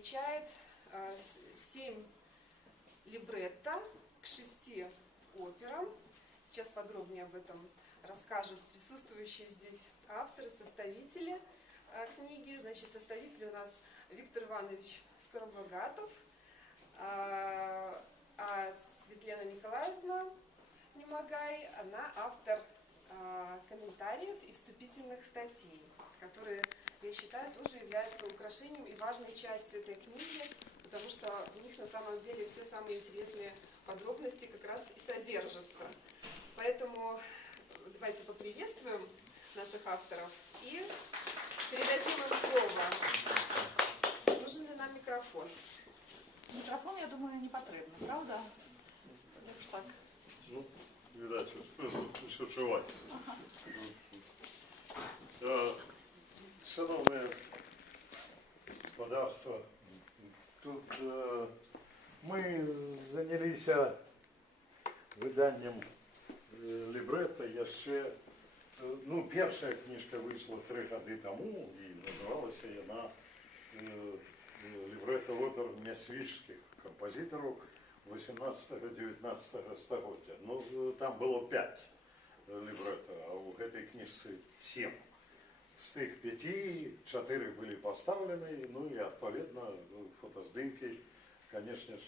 включает 7 либретто к 6 операм. Сейчас подробнее об этом расскажут присутствующие здесь авторы, составители книги. Значит, составитель у нас Виктор Иванович Скоробогатов, а Светлана Николаевна Немагай, она автор комментариев и вступительных статей, которые, я считаю, тоже являются украшением и важной частью этой книги, потому что в них на самом деле все самые интересные подробности как раз и содержатся. Поэтому давайте поприветствуем наших авторов и передадим им слово. Нужен ли нам микрофон? Мікрофон, я думаю, не потрібно, правда? Так. Ну, видать, що чувати. Шановне господарство, тут ми зайнялися виданням лібретто ще, ну, перша книжка вийшла 3 роки тому і називалася вона «Лібретто опер м'ясвіжських композиторів 18-19 століття». Ну, там було 5 лібретто, а у этой книжці 7. З тих 5 4 були поставлені, ну і відповідно фотоздимки, звісно ж,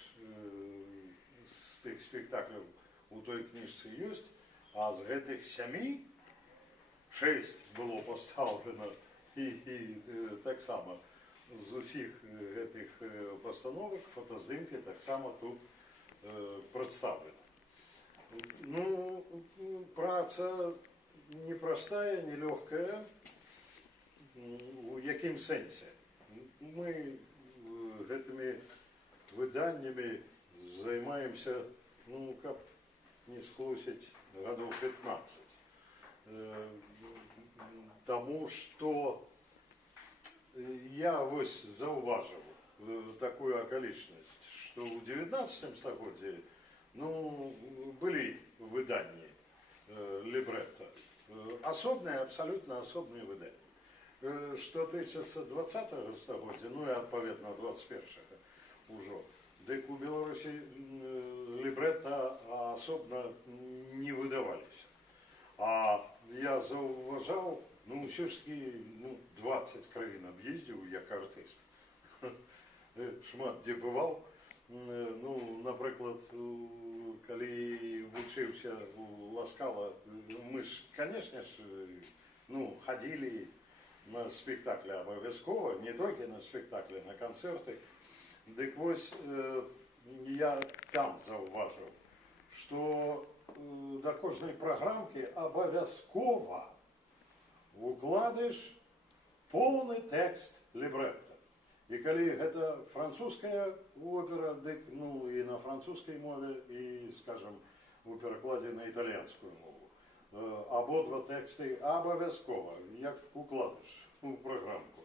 з тих спектаклів у той книжці є, а з гэтых 7 6 було поставлено і так само з усіх гэтых постановок фотоздимки так само тут представлена. Ну, праця непростая, нелегкая. У яким сенсі? Ми гэтымі выданнями займаемся, ну, как не схлусить, годов 15. Тому что я вось зауважив такую околичность, что в 19 столетии, ну, были выдания либретто, особные, абсолютно особные выдания. Что тычется 20-го століття, ну і відповідно 21-го уже, дик у Білорусі лібретто особно не видавалися. А я зауважав, ну все ж таки, ну, 20 країн об'їздив як артист. Шмат де бував. Ну, наприклад, коли вчився у Ласкала, ми ж, звісно ж, ну, ходили на спектаклі обов'язково, не тільки на спектаклі, на концерти. Дик ось я там зауважив, що до кожної програмки обов'язково укладеш повний текст лібретто. І коли це французька опера, дик, ну, і на французькій мові, і, скажімо, у перекладі на італійську мову. Обидва тексти обов'язково, як укладеш у програмку.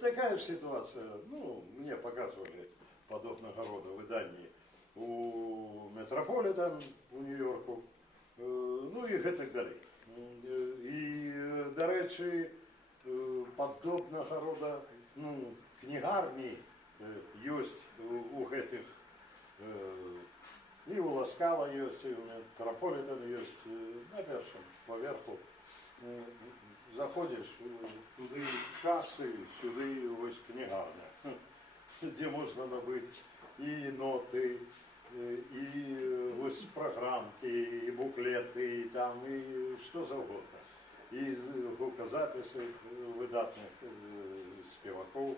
Такая же ситуация, ну, мне показывали подобного рода выдания у Метрополитен, у Нью-Йорку, ну і гэтак далей. І, до речі, подобного рода, ну, книгарні есть у гэтых, и у Ласкала есть, и у Метрополитен есть, на першому поверху. Заходиш, туди каси, сюди ось книгарня, де можна набити і ноти, і ось програмки, і буклети, і там, і що завгодно. І звукозаписи видатних співаків,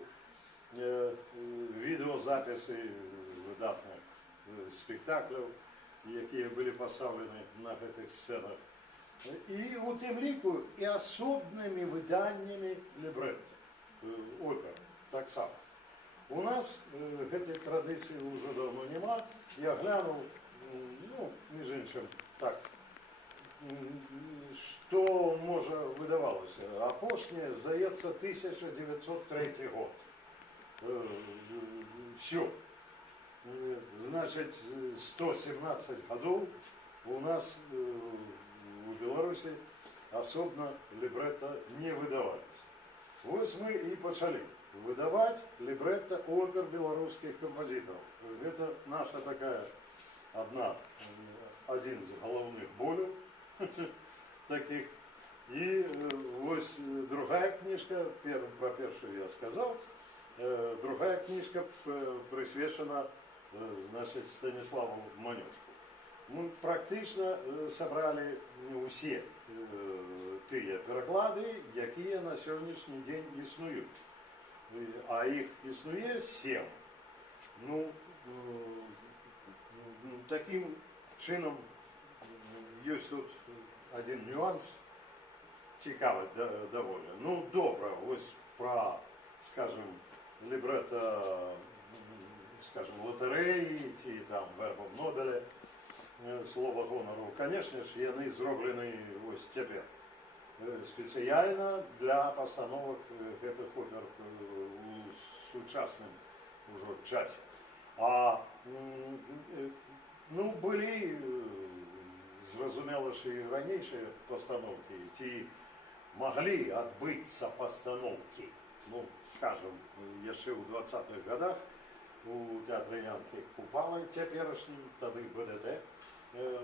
відеозаписи видатних спектаклів, які були поставлені на цих сценах. І у тим ліку і особними виданнями лібретто, опер, так само. У нас цієї традиції вже давно нема. Я глянув, ну, між іншим, так, що, може, видавалося. Апошнє, здається, 1903 год. Все. Значить, 117 годів у нас у Білорусі особно лібретто не видавалися. Ось ми і почали выдавать либретто опер белорусских композиторов. Это наша такая один из головных болей таких. І ось другая книжка, про першую я сказал, другая книжка присвящена, значит, Станиславу Манюшку. Мы практично собрали все тыя пераклады, якія на сённяшні дзень існуюць. А іх існуе 7. Ну, таким чынам ёсць тут один нюанс, цікавы даволі. Ну, добра, ось про, скажем, либретто, скажем, лотереї, ці там вербом Нобеля, слова гонору, конечно ж, яны зроблены ось цяпер. Спецыяльна для пастановак гэтых опер у сучасным ужо часе. А ну, былі, зразумела, що і ранейшыя пастаноўкі, ці маглі адбыцца пастаноўкі. Ну, скажем, яшчэ ў 20-х годах у театры Янкі Купалы, цяперашнім, тады БДТ,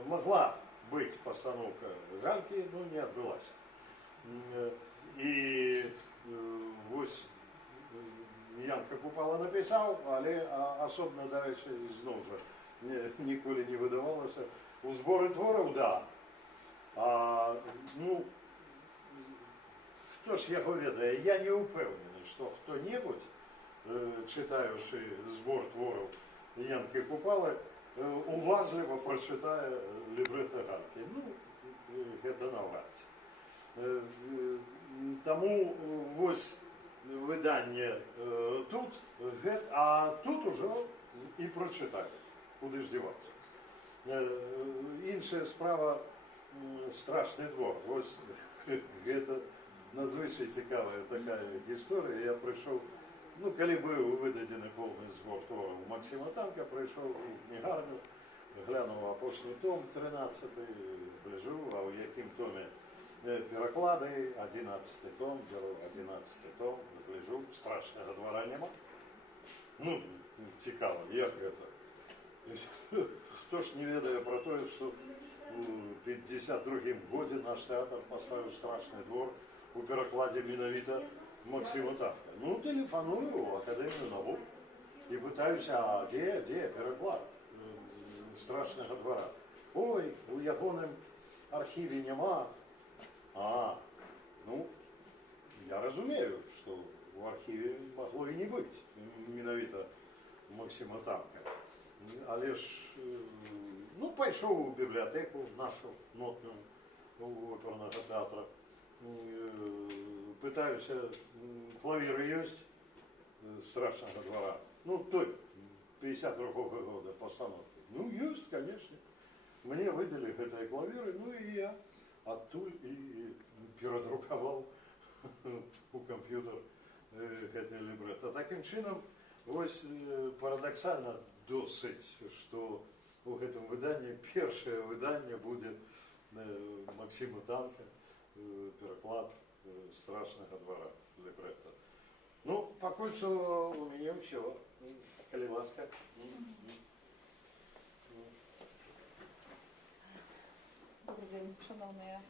могла быць пастаноўка Ганкі, ну, не адбылася. І вось Янка Купала напісаў, але асобна, дарэчы, зноў жа, ніколі не выдавалася. У зборы твораў, да. Ну, хто ж яго ведае? Я не ўпэўнены, што хто-небудзь, чытаючы збор твораў Янкі Купалы, уважліва прачытае лібрэта Ганкі. Ну, гэта наўрад ці. Таму вось выданне тут, а тут ужо і прачыталі. Куды ж дзівацца? Іншая справа страшны двор. Вось гэта надзвычай цікавая такая гісторыя. Я прыйшоў, ну, калі быў выдадзены поўны збор твораў Максіма Танка, прыйшоў у кнігарню, глянуў апошні том, 13-й, гляджу, а ў якім томе пераклады, 11-й том, бяру 11-й том, гляджу, страшнага двара няма. Ну, цікава, як гэта? Хто ж не ведае про тое, што у 52-м годзе наш тэатр паставіў страшны двор у перакладзе менавіта Максіма Танка. Ну, тэлефаную ў Акадэмію навук і пытаюся, а дзе пераклад страшнага двара? Ой, у ягоным архіве няма. Ну, я разумею, што у архіве магло і не быць менавіта Максіма Танка. Але ж, ну, пайшоў у бібліятэку нашу нотную опернага тэатра. Пытаюся, клавіры ёсць страшнага двара? Ну, той, 52-го года пастановкі. Ну, ёсць, конечно. Мне выдалі гэтыя клавіры, ну і я адтуль і перадрукаваў у камп'ютар гэтыя лібрэта. Такім чынам, вось парадаксальна досыць, што у гэтым выданні першае выданне будзе Максіма Танка, пераклад страшнага двара лібрэта. Ну, пакуль што у мяне ўсё. Калі ласка. Добрый день, шановные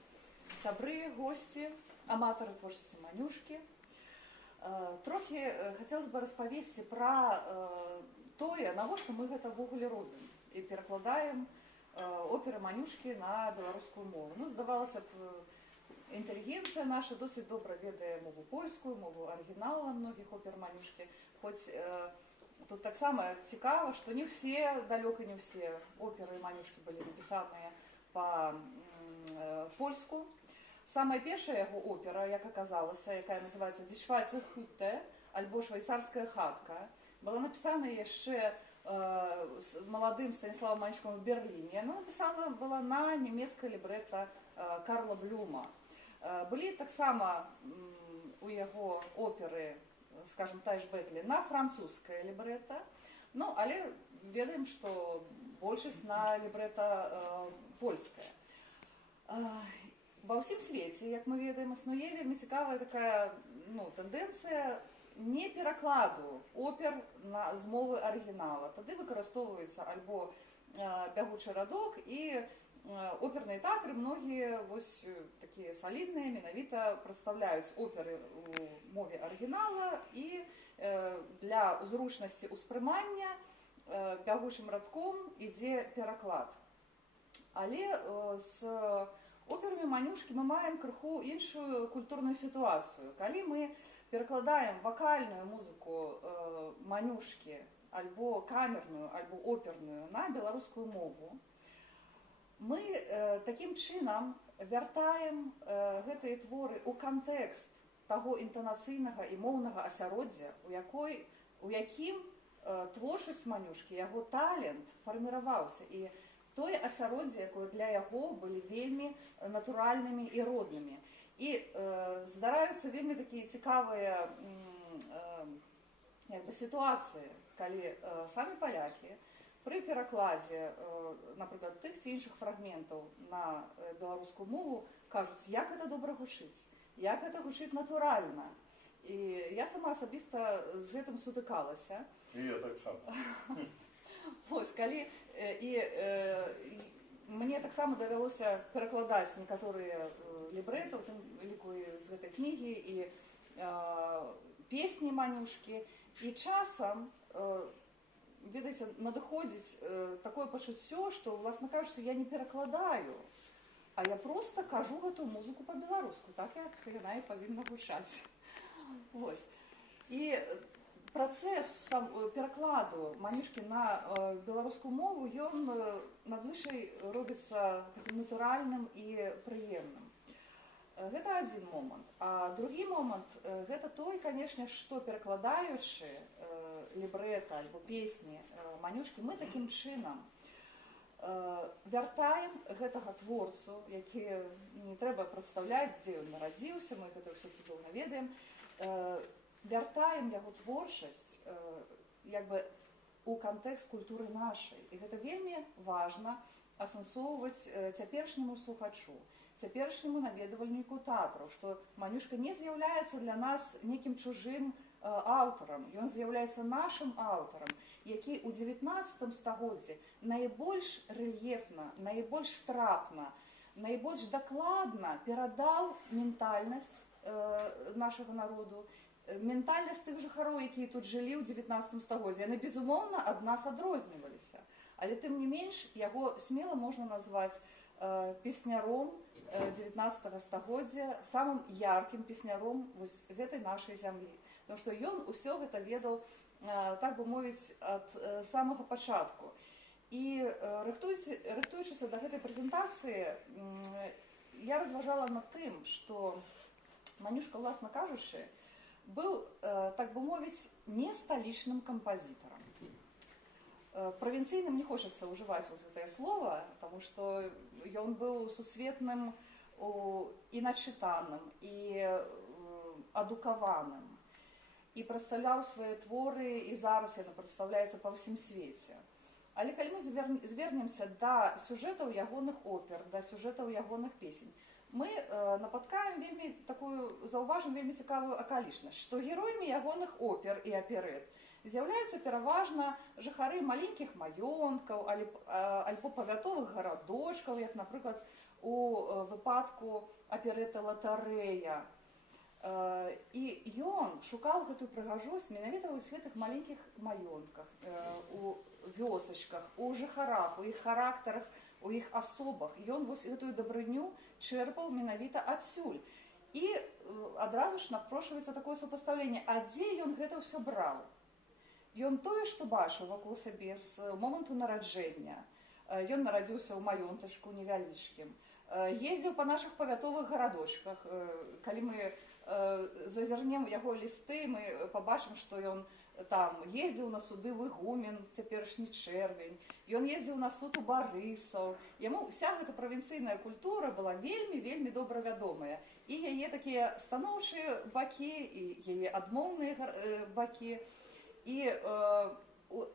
сябры, гости, аматары творчасці Манюшкі. Трохі хотелось бы распавесці пра тое, навошта мы гэта ўвогуле робім і перакладаем оперы Манюшкі на беларускую мову. Ну, здавалася б, інтэлігенцыя наша досыць добра ведае мову польскую, мову арыгінала многіх опер Манюшкі, хоць тут таксама цікава, што не ўсе, далёка не ўсе оперы Манюшкі былі напісаныя па-польску. Самая першая яго опера, як аказалася, якая называецца «Die Schweizer Hütte», альбо «Швейцарская хатка», была напісана яшчэ маладым Станіславам Манюшкам в Берліне. Яна напісана была на нямецкае лібрэта Карла Блюма. Былі таксама у яго оперы, скажем, Тайш Бетлі, на французскае лібрэта, ну, але ведаем, што большасць на лібрэта польскае. Ва ўсім свеце, як мы ведаем, існуе вельмі цікавая такая, ну, тэндэнцыя не перакладу опер з мовы арыгінала. Тады выкарыстоўваецца альбо бягучы радок, і оперныя тэатры многія вось такія салідныя менавіта прадстаўляюць оперы ў мове арыгінала, і для зручнасці ўспрымання бягучым радком ідзе пераклад. Але з операмі Манюшкі мы маем крыху іншую культурную сітуацыю. Калі мы перакладаем вакальную музыку Манюшкі, альбо камерную, альбо оперную на беларускую мову, мы такім чынам вяртаем гэтыя творы ў кантэкст таго інтанацыйнага і моўнага асяроддзя, у якім творчасць Манюшкі, яго талент фарміраваўся, і тое асяроддзе, якое для яго былі вельмі натуральнымі і роднымі. І здараюцца вельмі такія цікавыя сітуацыі, калі самі палякі пры перакладзе, напрыклад, тых ці іншых фрагментаў на беларускую мову кажуць, як гэта добра гучыць, як гэта гучыць натуральна. І я сама асабіста з гэтым сутыкалася. І я таксама. Вось, калі мне таксама давялося перакладаць некаторыя лібрэты, у тым ліку з гэтай кнігі, і песні Манюшкі, і часам, ведаеце, надыходзіць такое пачуццё, што, власна кажучы, я не перакладаю, а я проста кажу гэту музыку па-беларуску, так як яна і павінна гучаць. Вось. І працэс перакладу Манюшкі на беларускую мову, ён надзвычай робіцца такім натуральным і прыемным. Гэта адзін момант. А другі момант – гэта той, канешне, што перакладаючы лібрэта альбо песні Манюшкі, мы такім чынам вяртаем гэтага творцу, які не трэба прадстаўляць, дзе ён нарадзіўся, мы гэта ўсё цудоўна ведаем, вяртаем яго творчасць як бы у кантэкст культуры нашай. І гэта вельмі важна асэнсоўваць цяперашняму слухачу, цяперашняму наведвальніку тэатраў, што Манюшка не з'яўляецца для нас нейкім чужым аўтарам, ён з'яўляецца нашым аўтарам, які ў 19 стагоддзі найбольш рэльефна, найбольш трапна, найбольш дакладна перадаў ментальнасць нашага народу, ментальнасць тых жыхароў, якія тут жылі ў 19 стагоддзі. Яны, безумоўна, ад нас адрозніваліся. Але, тым не менш, яго смела можна назваць песняром 19 стагоддзя, самым яркім песняром гэтай нашай зямлі. Тому што ён усё гэта ведаў, так бы мовіць, ад самага пачатку. І рыхтуючыся да гэтай прэзентацыі, я разважала над тым, што Манюшка, власна кажучы, быў, так бы мовіць, не сталічным кампазітарам. Правінцыйным не хочацца ўжываць вось гэтае слова, таму што ён быў сусветным і начытаным, і адукаваным, і прадстаўляў свае творы, і зараз яна прадстаўляецца па ўсім свеце. Але калі мы звернемся да сюжэтаў ягоных опер, да сюжэтаў ягоных песень, мы напаткаем заўважым вельмі цікавую акалічнасць, што героямі ягоных опер і аперэт з'яўляюцца пераважна жыхары маленькіх маёнткаў альбо павятовых гарадочкаў, як, напрыклад, у выпадку аперэта «Латарэя». І ён шукаў гэтую прыгажосць менавіта ў гэтых маленькіх маёнтках, у вёсачках, у жыхарах, у іх характарах, у іх асобах. Ён вось гэтую дабрыню чэрпаў менавіта адсюль. І адразу ж напрошваецца такое супастаўленне, а дзе ён гэта ўсё браў? Ён тое, што бачыў вакол сабе з моманту нараджэння. Ён нарадзіўся ў маёнтачку невялічкім. Ездзіў па нашых павятовых гарадочках. Калі мы зазірнем яго лісты, мы пабачым, што ён там ездзіў на суды в Ігумен, цяперашні Чэрвень. Ён ездзіў на суд у Барысаў. Яму вся гэта правінцыйная культура была вельмі добра вядомая. І яе такія станоўчыя бакі, і яе адмоўныя бакі. І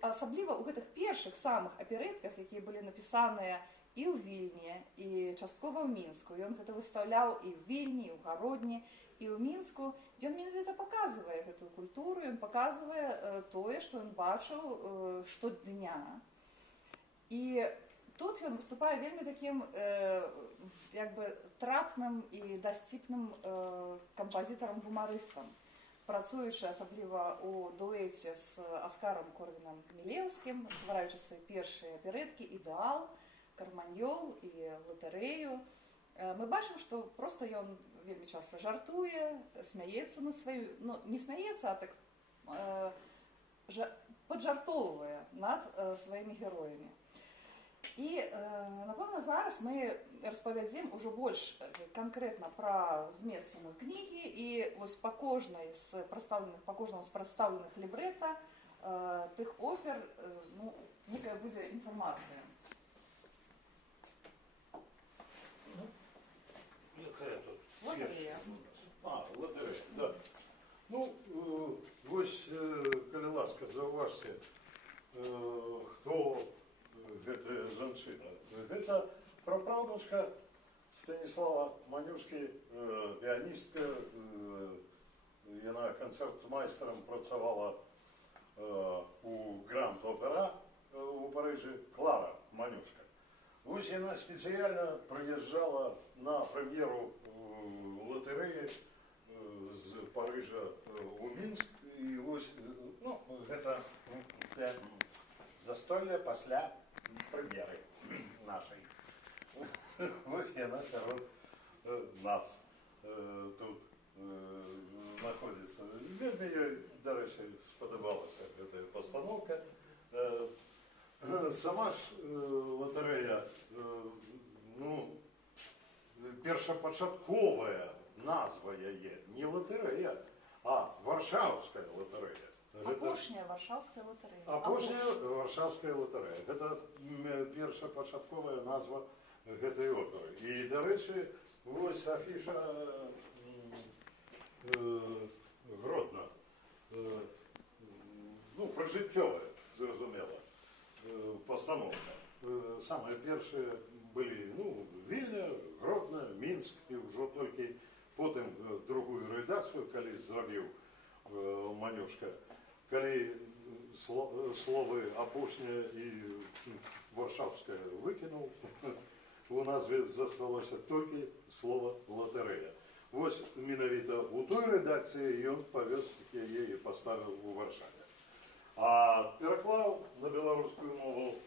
асабліва ў гэтых першых самых аперэтках, якія былі напісаныя і ў Вільні, і часткова ў Мінску. Ён гэта выстаўляў і ў Вільні, і ў Гародні. і ў мінску, ён менавіта паказвае гэтую культуру, ён паказвае тое, што ён бачыў штодня. І тут ён выступае вельмі такім як бы трапным і дасціпным кампазітарам-гумарыстам, працуючы асабліва у дуэце з Аскарам Корвінам-Мілеўскім, ствараючы свае першыя аперэткі «Ідэал», «Карманьол» і «Латарэю». Мы бачым, што проста ён вельмі часта жартуе, смяецца над сваёй, ну, не смяецца, а так паджартоўвае над сваімі героямі. І, напэўна, зараз мы распавядзем ужо больш канкрэтна пра змест самой кнігі, і вось па кожнаму з прадстаўленых лібрэта тых опер, ну, некая будзе інфармацыя. Латарэя. Латарэя, да. Ну, вось, калі ласка, заўважце, хто гэтая жанчына. Гэта прапраўдачка Станіслава Манюшкі, піаністка. Яна канцэртмайстарам працавала у Гранд Опера у Парыжы, Клара Манюшка. Вось яна спецыяльна прыязджала на прэм'еру латарэі з Парыжа ў Мінск. І вось, ну, гэта застолле пасля прэм'еры нашай. Вось яна сярод нас тут знаходзіцца. Вельмі ёй, дарэчы, спадабалася гэтая пастаноўка. Сама ж латарэя, ну, першапачатковая назва яе не латарэя, а Варшаўская латарэя. Апошняя Варшаўская латарэя. Апошняя Варшаўская латарэя. Гэта першапачатковая назва гэтай оперы. І, дарэчы, вось афіша Гродна. Ну, пражыццёвая, зразумела, пастаноўка. Самыя першыя былі, ну, Вільня, Гродна, Мінск, і ўжо толькі потым другую рэдакцыю, калі зрабіў Манюшка, калі словы апошняя і Варшаўская выкінуў, у назве засталося толькі слова латарэя. Вось менавіта у той рэдакцыі ён павёз яе і паставіў у Варшаве. А пераклаў на беларускую мову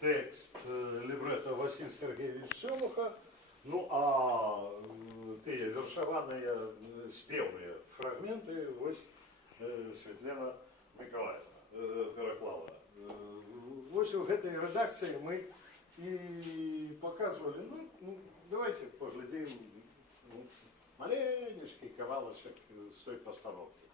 тэкст лібрэта Васіль Сергеевич Сёмуха, ну а тыя вершаваныя спеўныя фрагменты вось Светлана Миколаевна пераклала. Вось у гэтай рэдакцыі мы і паказвалі, ну, давайте паглядзім маленечкі кавалачак з той пастаноўкі.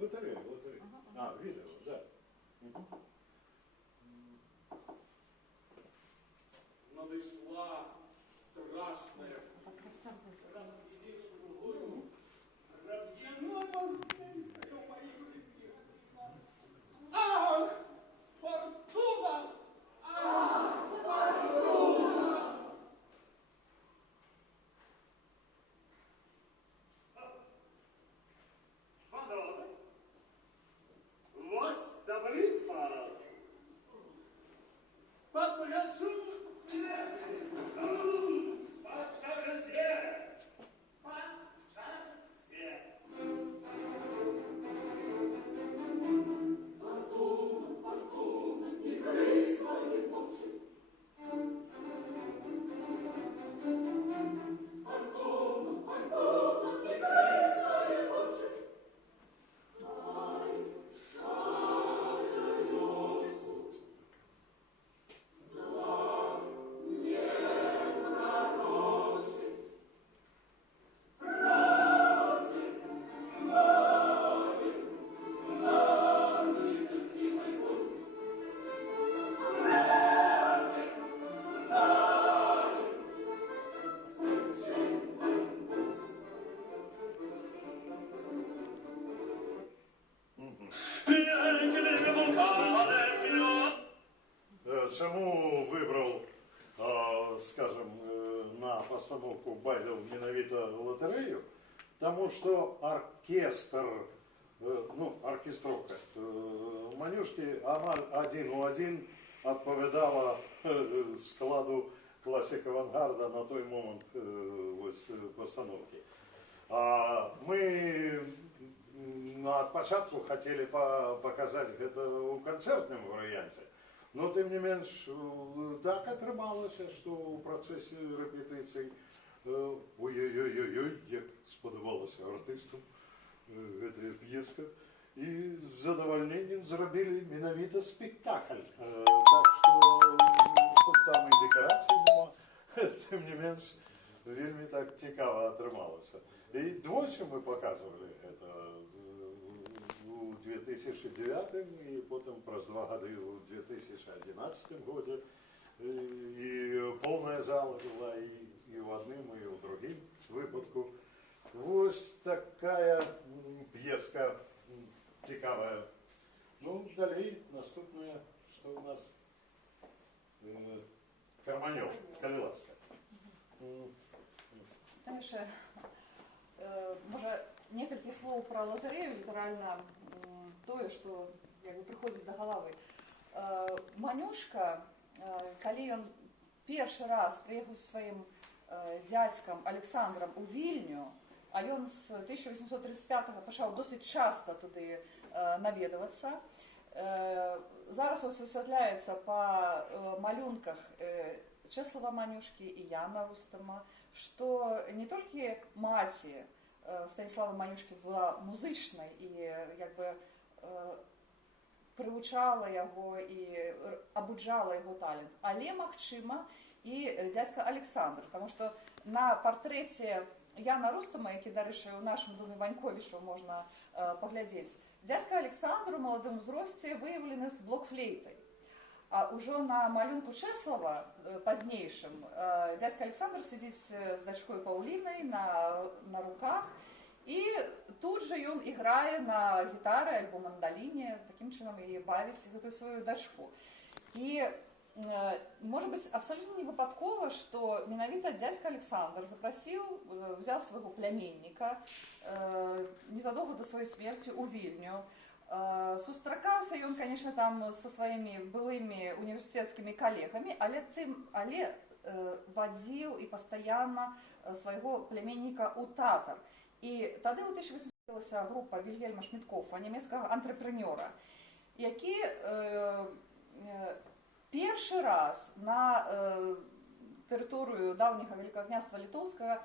Лотерея. А, видео, да. Надышла страшная. Ах, фортуна! Ах, фортуна! Панове, ось таблиця. Покажу тебе. По черзе. По черзе. Фортуна, не крий свої очі. Фортуна, не крий свої очі. Ай, шаля льосу. Зла. чому вибрав, скажем, на постановку Байдел менавіта лотерею? Тому що оркестр, оркестровка Манюшки один у один відповідала складу класик авангарда на той момент постановки. Мы от початку хотели показать это у концертном варианте, но тем не менш так атрымалася, что у процессе репетиций ой-ой-ой-ой, як сподобалася артистам гэтая п'еска, и с задовольнением зрабілі менавіта спектакль. Так что хоть там и декораций нема, тем не менш вельмі так цікаво атрымалася. И двойчы мы показывали это у 2009 и потом праз 2 годы у 2011 году. И полная зала была и в одном, и в другим выпадку. Вот такая пьеска цікавая. Ну, далее наступное, что у нас Карманёв, калі ласка. Дальше, може, некалькі слоў пра латарэю, літаральна тое, што прыходзіць да галавы. Манюшка, калі ён першы раз прыехаў з сваім дзядзькам Александрам у Вільню, а ён з 1835-го пачаў досыць часта туды наведвацца. Зараз высвятляецца па малюнках Чэслава Манюшкі і Яна Рустама, што не толькі маці Станіслава Манюшкі была музычнай і прывучала яго і абуджала яго талент, але, магчыма, і дзядзька Александр, таму што на партрэце Яна Рустама, які, дарэчы, у нашым доме Ваньковіча можна паглядзець, дзядзька Александр у маладым узросце выяўлены з блокфлейтай. А ўжо на малюнку Чэслава пазнейшым дзядзька Александр сидзіць з дачкой Паўлінай на руках, і тут жа ён іграе на гітары альбо мандаліне, такім чынам і бавіць гэтую сваю дачку. І можа быць абсалютна не выпадкова, што менавіта дзядзька Александр взяў свайго пляменніка незадоўга да сваёй смерці ў Вільню. Сустракаўся ён, конечно, там со сваімі былымі універсітэцкімі калегамі, але вадзіў і пастаянна свайго пляменніка ў тэатр. І тады ў 1800 група Вільгельма Шмідкофа, нямецкага антрапрэнёра, які першы раз на тэрыторыю даўняга Великакняства Літоўскага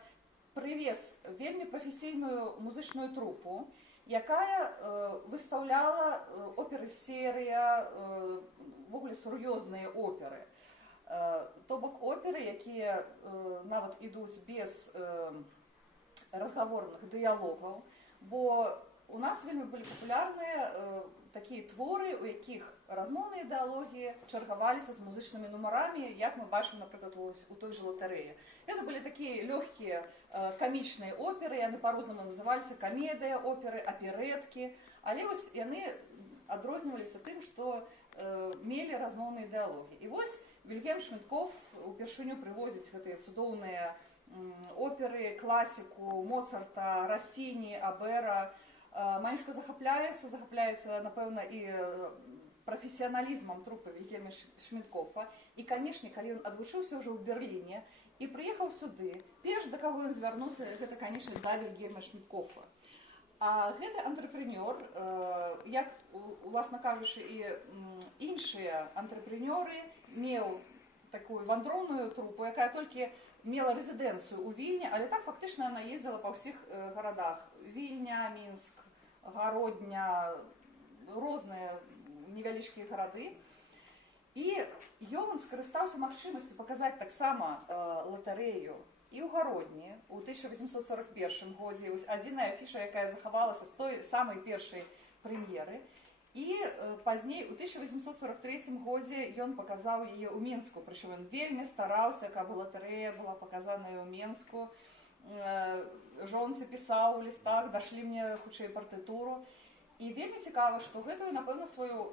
прывез вельмі прафесійную музычную трупу, якая выстаўляла оперы-серыя, ввогуле сур'ёзныя оперы. То бок оперы, якія нават ідуць без разгаворных дыялогаў, бо у нас вельмі былі папулярныя такія творы, у якіх размоўныя дыялогі чаргаваліся з музычнымі нумарамі, як мы бачым, напрыклад, у той жа латарэі. Это былі такія лёгкія камічныя оперы, яны па-рознаму называліся камедыя, оперы, аперэткі, але вось яны адрозніваліся тым, што мелі размоўныя дыялогі. І вось Вільгельм Шмідкоф упершыню прывозіць гэтыя цудоўныя оперы, класіку Моцарта, Рассіні, Абера. Манюшка захапляецца, напэўна, і прафесіяналізмам трупы Вільгельма Шмідкофа. І, канешне, калі ён адвучыўся ўжо ў Берліне і прыехаў сюды, перш да каго ён звярнуўся, гэта, канешне, да Вільгельма Шмідкофа. А гэты антрапрэнёр, як, уласна кажучы, і іншыя антрапрэнёры, меў такую вандроўную трупу, якая толькі мела рэзідэнцыю ў Вільні, але так фактычна яна ездзіла па ўсіх гарадах. Вільня, Мінск, Гародня, розныя невялічкія гарады. І ён скарыстаўся магчымасцю паказаць таксама латарэю і ў Гародні ў 1841 годзе. Вось адзіная афіша, якая захавалася з той самай першай прэм'еры. І пазней, у 1843 годзе, ён паказаў яе ў Мінску, прычым ён вельмі стараўся, каб латарэя была паказаная ў Мінску. Жонцы пісаў у лістах, дашлі мне хутчэй партытуру. І вельмі цікава, што гэтую, напэўна, сваю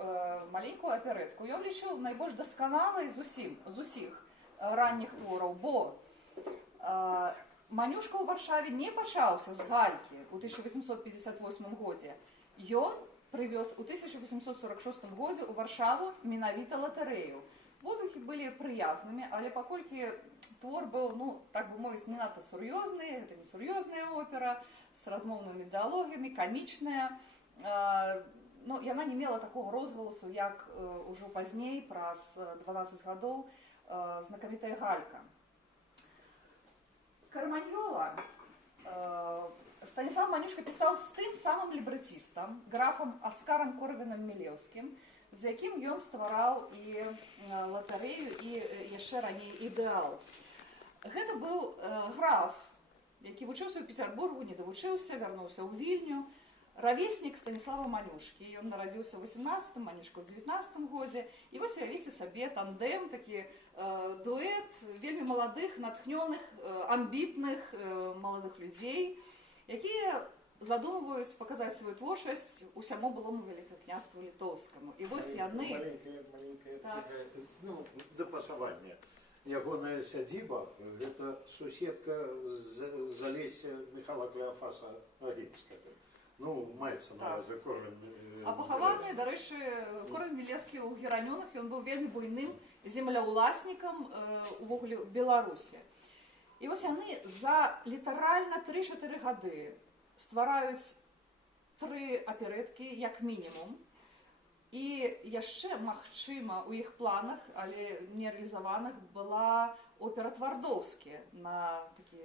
маленькую аперэтку ён лічыў найбольш дасканалай з усіх ранніх твораў, бо Манюшка ў Варшаве не пачаўся з галькі ў 1858 годзе. Ён прывёз у 1846 годзе ў Варшаву менавіта латарэю. Водгукі былі прыязнымі, але паколькі твор быў, ну, так бы мовіць, не надта сур'ёзны, гэта не сур'ёзная опера, з размоўнымі дыалогамі, камічная, ну, яна не мела такого розгаласу, як ужо пазней, праз 12 гадоў, знакамітая галька. Карманьола Станіслав Манюшка пісаў з тым самым лібрэтыстам, графам Аскарам Корвінам Мілеўскім, з якім ён ствараў і латарэю, і яшчэ раней ідэал. Гэта быў граф, які вучыўся ў Петербургу, не давучыўся, вярнуўся ў Вільню, равеснік Станіслава Манюшкі. Ён нарадзіўся ў 18-м, Манюшка ў 19-м годзе. І вось уявіце сабе тандем, такі дуэт вельмі маладых, натхнёных, амбітных маладых людзей, якія задумваюць паказаць сваю творчасць усяму былому Вялікакняству Літоўскаму. І вось яны... Маленькае, ну, дапасаванне. Ягоная сядзіба – гэта суседка Залесся Міхала Клеафаса Агінскага. Ну, маецца на разе Корвін. А пахаваны, дарэчы, Корвін Мілеўскі ў Геранёнах, ён быў вельмі буйным земляўласнікам увогуле Беларусі. І вось яны за літаральна 3-4 гады ствараюць 3 аперэткі, як мінімум. І яшчэ, магчыма, у іх планах, але не рэалізаваных, была опера «Твардоўскі» на такі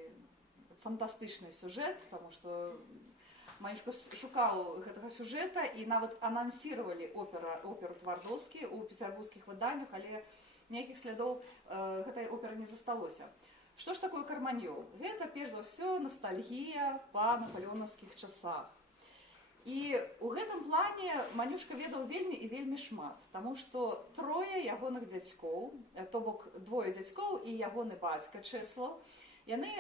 фантастычны сюжэт, таму што Манюшка шукаў гэтага сюжэта і нават анансіравалі оперу «Твардоўскі» у петербургскіх выданнях, але ніякіх слядоў гэтай оперы не засталося. Што ж такое карманьол? Гэта, перш за ўсё, ностальгія па напалеонаўскіх часах. І ў гэтым плане Манюшка ведаў вельмі і вельмі шмат, таму што 3 ягоных дзядзькоў, то бок 2 дзядзькоў і ягоны бацька Чэслаў, яны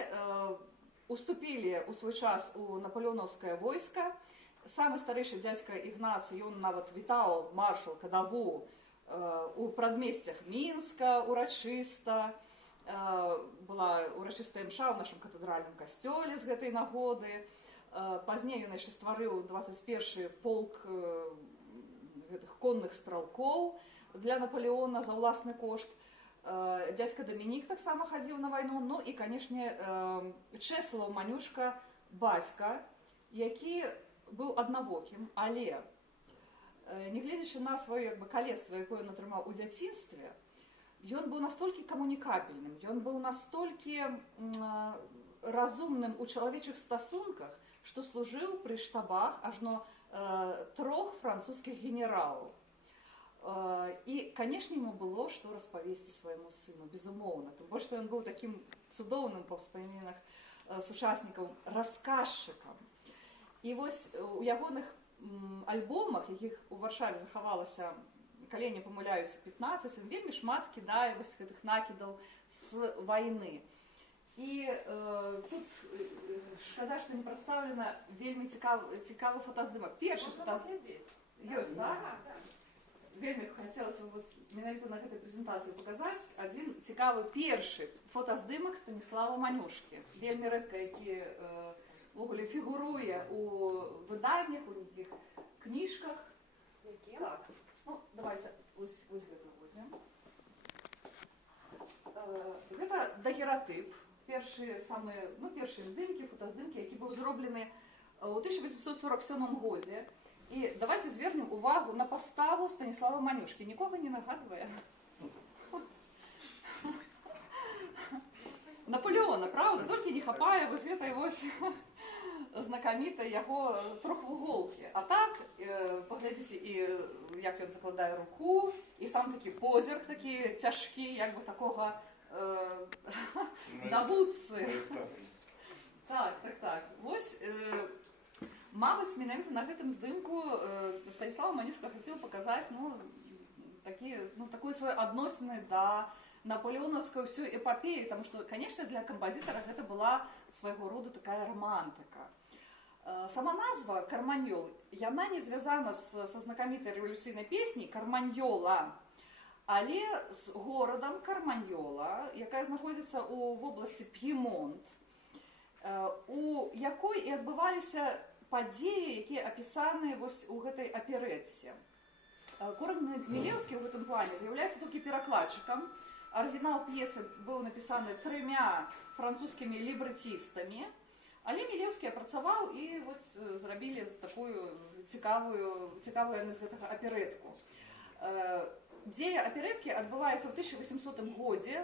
уступілі ў свой час у напалеонаўскае войска. Самы старэйшы дзядзька Ігнацый, ён нават вітаў маршалка Даву у прадмесцях Мінска урачыста. Была урачыстая імша ў нашым катэдральным касцёле з гэтай нагоды. Пазней ён яшчэ стварыў 21-й полк гэтых конных стралкоў для Напалеона за ўласны кошт. Дзядзька Дамінік таксама хадзіў на вайну. Ну і, канешне, Чэслаў Манюшка бацька, які быў аднавокім, але нягледзячы на сваё калецтва, якое ён атрымаў у дзяцінстве, ён быў настолькі камунікабельным, ён быў настолькі разумным у чалавечых стасунках, што служыў пры штабах ажно 3 французскіх генералаў. І, канешне, яму было што распавесці свайму сыну, безумоўна. Тым больш, што ён быў такім цудоўным па ўспамінах сучаснікам расказчыкам. І вось у ягоных альбомах, якіх у Варшаве захавалася, калі я не памыляюся, 15, ён вельмі шмат кідае вось гэтых накідаў з вайны. І тут шкада, што не прадстаўлена вельмі цікавы фотаздымак. Першы фотаздымак ёсць, так? Вельмі хацелася менавіта на гэтай прэзентацыі паказаць адзін цікавы першы фотаздымак Станіслава Манюшкі. Вельмі рэдка, які ввогуле фігуруе у выданнях, у нейкіх кніжках. Так, ну, давайте ось гэта возьмем. Гэта дагератып. Першыя здымкі, фотаздымкі, які быў зроблены ў 1847 годзе. І давайте звернем увагу на паставу Станіслава Манюшкі. Нікога не нагадвае. Напалеона, правда? Толькі не хапае вось гэтай вось знакамітай яго трохвуголкі. А так, паглядзіце, і як ён закладае руку, і сам такі позірк, такі цяжкі, як бы такога давудцы. Так. Вось, мабыць, менавіта на гэтым здымку Станіслава Манюшка хацеў паказаць, такую сваю адносіны да напалеонаўскай ўсёй эпапеі, таму што, канешне, для кампазітара гэта была свайго роду такая романтыка. Сама назва «Карманьол», яна не звязана са знакамітай рэвалюцыйнай песняй «Карманьола», але з горадам Карманьола, якая знаходзіцца ў вобласці П'емонт, у якой і адбываліся падзеі, якія апісаныя вось у гэтай аперэтце. Корань Мілеўскі ў гэтым плане з'яўляецца толькі перакладчыкам. Арыгінал п'есы быў напісаны 3 французскімі лібрэтістамі, але Мілеўскі апрацаваў і вось зрабілі такую цікавую з гэтага аперэтку. Дзея аперэткі адбываецца ў 1800 годзе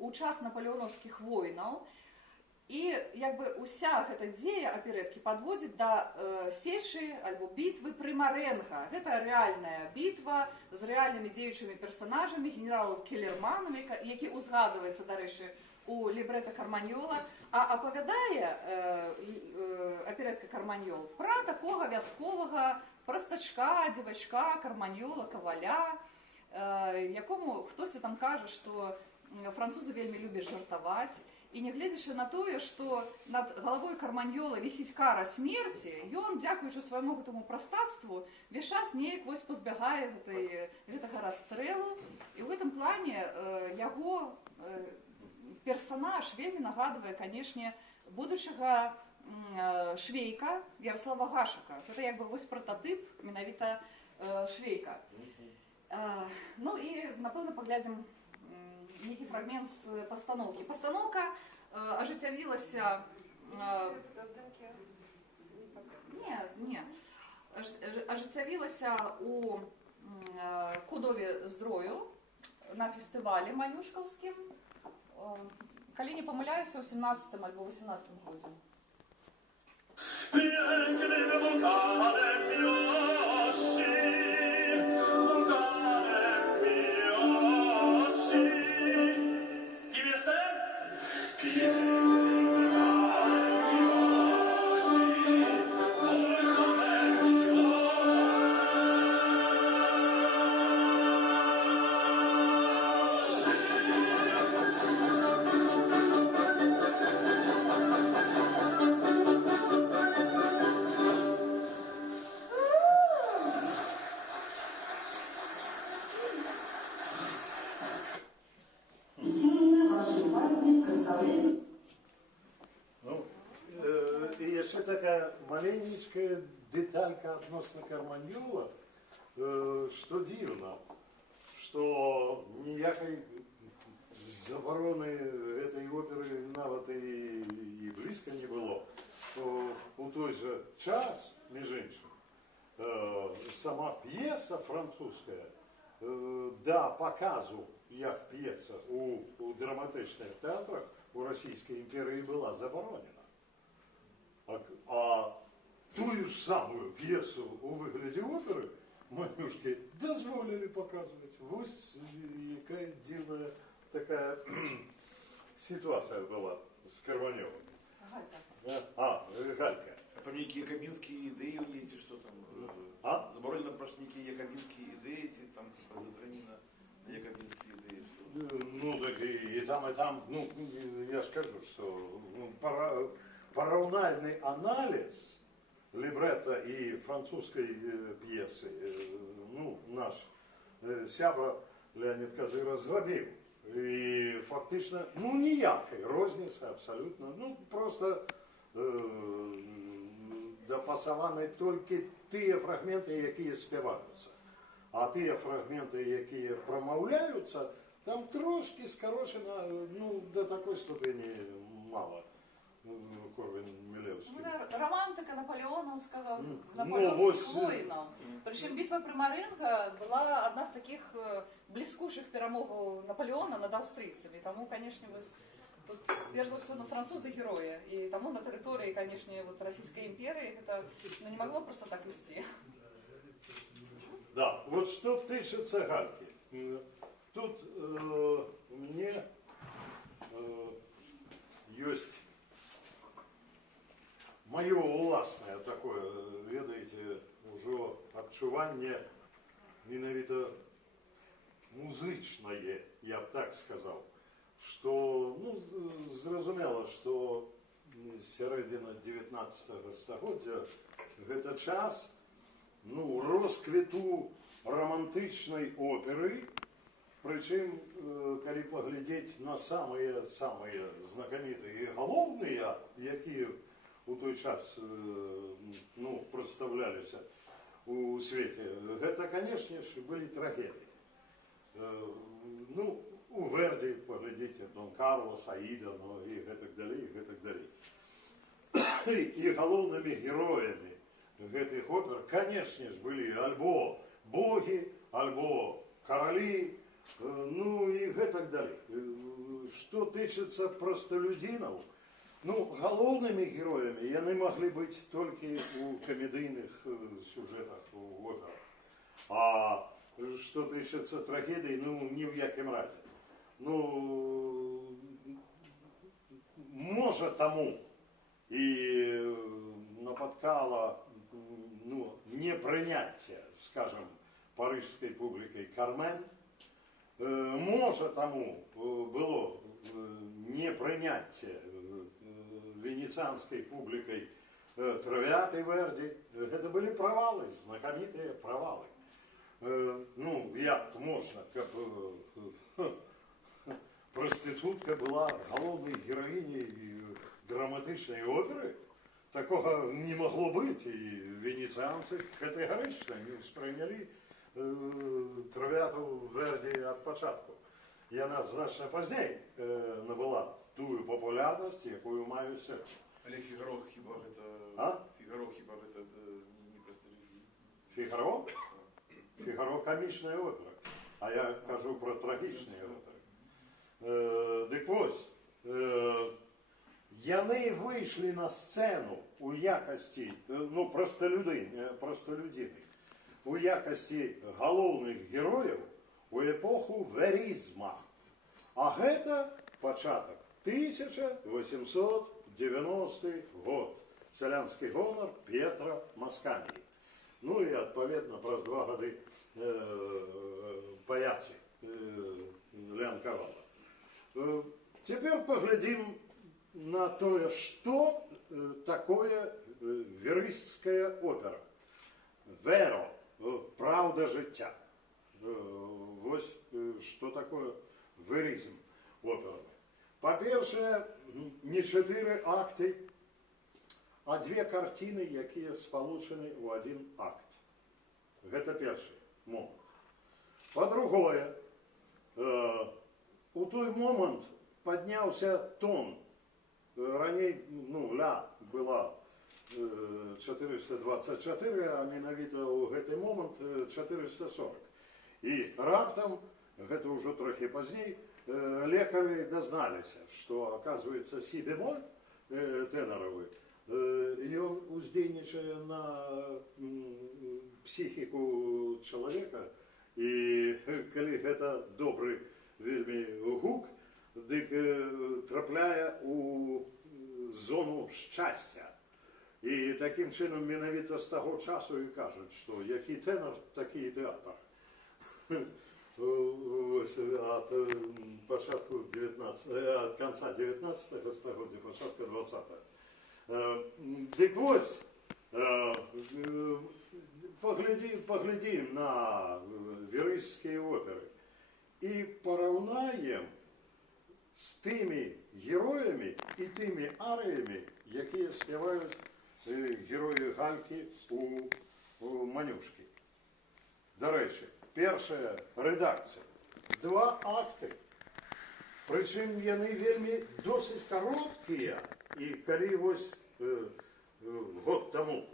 у час напалеонаўскіх войнаў, і як бы уся гэта дзея аперэткі падводзіць да сечы альбо бітвы пры Марэнга. Гэта рэальная бітва з рэальнымі дзеючымі персанажамі, генералам Келерманам, які ўзгадваецца, дарэчы, у лібрэта Карманьола, а апавядае аперэтка «Карманьол» пра такога вясковага прастачка, дзевачка, Карманьола, каваля, якому хтосьці там кажа, што французы вельмі любяць жартаваць. І нягледзячы на тое, што над галавой Карманьола вісіць кара смерці, ён, дзякуючы свайму гэтаму прастацтву, весь час неяк вось пазбягае гэтага расстрэлу. І ў гэтым плане яго персанаж вельмі нагадвае, канешне, будучага швейка Ярослава Гашака. Гэта як бы вось прататып менавіта швейка. Ну і, напэўна, паглядзім нейкі фрагмент з пастаноўкі. Пастаноўка ажыццявілася... ажыццявілася у Кудове Здрою на фестывалі манюшкаўскім, калі не памыляюся, у 17 альбо 18 годзе. Маленькая деталька относно Карманьола, что дивно, что ніякой забороны этой оперы нават и близко не было, что у той же час, между іншим, сама пьеса французская до показу, як пьеса у драматичних театрах у Російській імперії була заборонена. А тую ж самую пьесу у выгляде оперы Манюшки дозволили показывать. Вот какая дивная такая ситуация была с Карманьолом. Галька. А там некие якобинские идеи у них, что там? Заборонено просто некие якобинские идеи, там подозрения на якобинские идеи. Что? Ну, так и там, ну, я скажу, что параунальный анализ либретто и французской пьесы, ну, наш сябра Леонид Козыра зробив. І фактично, ну, ніякої розниці абсолютно, ну, просто допасовані тільки ті фрагменти, які співаються. А ті фрагменти, які промовляються, там трошки скорочено, ну, до такої ступені мало. Корвин Мілевський. Романтика наполеоновских воинов. Причем битва при Маренго была одна из таких блескучих перемог Наполеона над австрийцами. Тому, конечно, тут, прежде всего, французы герои. И тому на территории, конечно, вот Российской империи это не могло просто так вести. Да, вот что тычется Гальки. Тут мне есть мое уласное такое, ведаете, уже адчуванне менавіта музычнае, я б так сказал, что, ну, зразумела, что сярэдзіна 19 стагоддзя гэта час росквіту романтычнай оперы, прычым калі паглядзець на самыя знакамітыя і галоўныя, якія у той час прадстаўляліся у свеце, гэта, канешне ж, былі трагедыі. У Верді, паглядзіце, Дон Карлос, Аіда, і гэтак далей, і гэтак далей. І галоўнымі героямі гэтых опер, канешне ж, былі альбо богі, альбо каралі, і гэтак далей. Што тычыцца прасталюдзінаў, галоўнымі героямі яны маглі быць толькі у камедыйных сюжэтах, у операх. А што тычыцца трагедыі, ні ў якім разе. Можа таму і напаткала непрыняцце, скажем, парыжскай публікай Кармен. Можа таму было непрыняцце венецианской публикой Травиаты Верди. Это были провалы, знакомитые провалы. Як можно, как проститутка была головной героиней драматичной оперы? Такого не могло быть, и венецианцы категорично не усприйняли Травиату Верди от початку. І вона значно пізніше набула ту популярність, яку має сьогодні. Але Фігаро хіба гэта... А? Фігаро хіба гэта не простолюдин? Фігаро? Фігаро комічна опера. А я кажу про трагічні опери. Дик ось, яни вийшли на сцену у якості, простолюдини, у якості головних героїв у епоху веризма. А гэта початок 1890 год. Селянский гонор Петра Маскании. И, отповедно, праз 2 годы паяці Лян Кавала. Теперь поглядим на то, что такое веристская опера. Веро, правда життя. Вось что такое веризм оперы. По-перше, не 4 акты, а 2 картины, якія сполучены у 1 акт. Гэта першы момент. По-другое, у той момент подняўся тон. Раней, ля была 424, а менавіта ў гэты момент 440. І раптам, гэта ўжо трохі пазней, лекары дазналіся, што, оказывается, си бемоль теноровый, ён уздзейнічае на психіку чалавека, і калі гэта добры вельмі гук, дык трапляе у зону шчасця. І такім чынам менавіта з таго часу і кажуць, што які тенор, такі і тэатр. От початку 19, от конца 19 століття, початку 20-го. Дик ось, поглядим на верийские оперы и порівняємо з тими героями і тими аріями, які співають герої Гальки у Манюшки. До речі, перша редакція. 2 акти. Причому вони вельми досить короткі. І коли ось год тому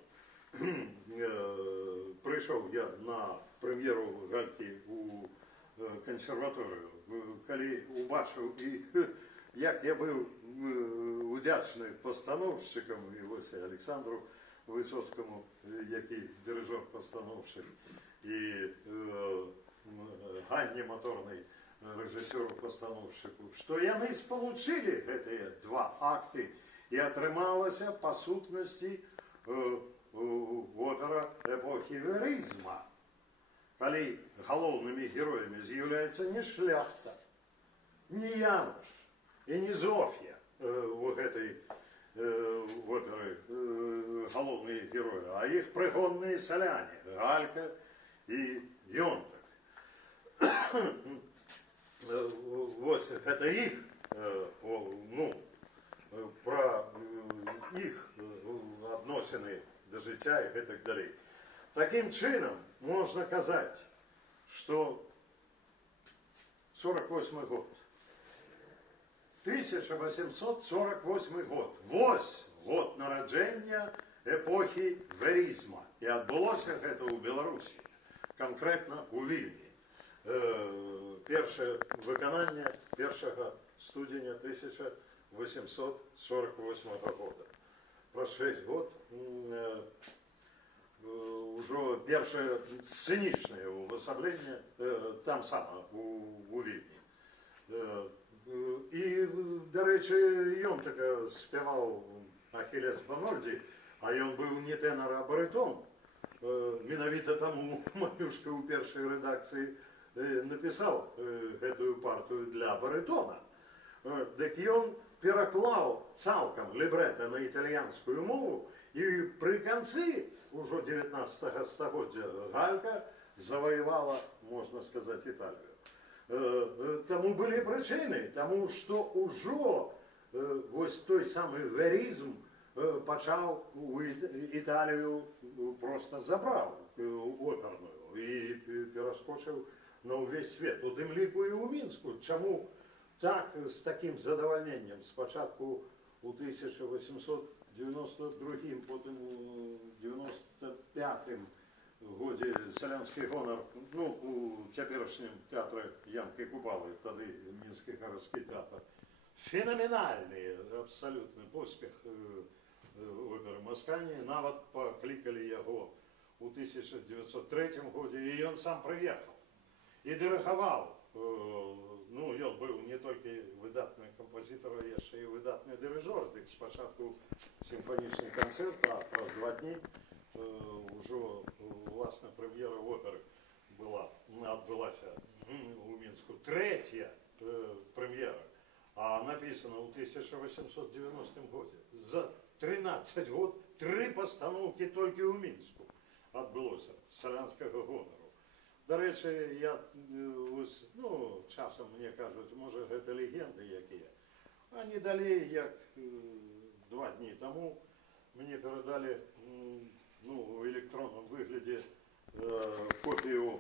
прийшов я на прем'єру Гальки у консерваторію, коли побачив, як я був вдячний постановщикам, і ось Олександру Висоцькому, який дирижер-постановщик, і Ганні Моторний, режисеру-постановщику, що вони сполучили ці 2 акти і атрымалася по сутності опера епохи веризма, коли головними героями з'являються не Шляхта, не Януш і не Зофія у этой оперы головные герои, а их пригонные соляне, Галька и Йонтак. Вот это их, ну, про их адносины до життя і так далі. Таким чином можна казати, що 48 год, 1848 год, вось год народження епохи верізма. І відбулося це у Білорусі, конкретно у Вільні. Перше виконання 1 студеня 1848 года. Про 6 год уже перше сценічне увособлення там саме у Відні. І, до речі, Йонтака співав Ахілес Бонольді, а ён быў не тенор, а баритон. Менавіта таму Манюшка у першай рэдакцыі написал эту партию для баритона. Так ён пераклаў цалкам либретто на итальянскую мову, и при конце уже 19 стагоддзя Галька завоевала, можно сказать, Италию. Тому были причины, тому что уже вось той самый веризм почав у Италию просто забрав оперную и перескочив на увесь свет. У тим ліку і у Мінську. Чому так з таким задовольненням спочатку у 1892, потім у 95-м годі «Селянський гонор», ну, у теперішньому театрі Янки Купали, тоді Мінський городський театр. Феноменальний абсолютно поспіх опери Маскані. Навіть покликали його у 1903 году, і він сам приїхав. І диригував. Ну, ён быў не толькі выдатны кампазітар, а яшчэ і выдатны дирижер. Дык спачатку сімфанічны канцэрт, а праз 2 дні ўжо власна прэм'ера оперы адбылася у Мінску. Трэцяя прэм'ера, а написана ў 1890 годзе. За 13 год 3 пастаноўкі толькі ў Мінску адбылося «Салянскага гонору». До речі, я, ну, часом мені кажуть, може, гэта легенди якія. А не далей, як 2 дні тому, мені передали, ну, у електронному вигляді копію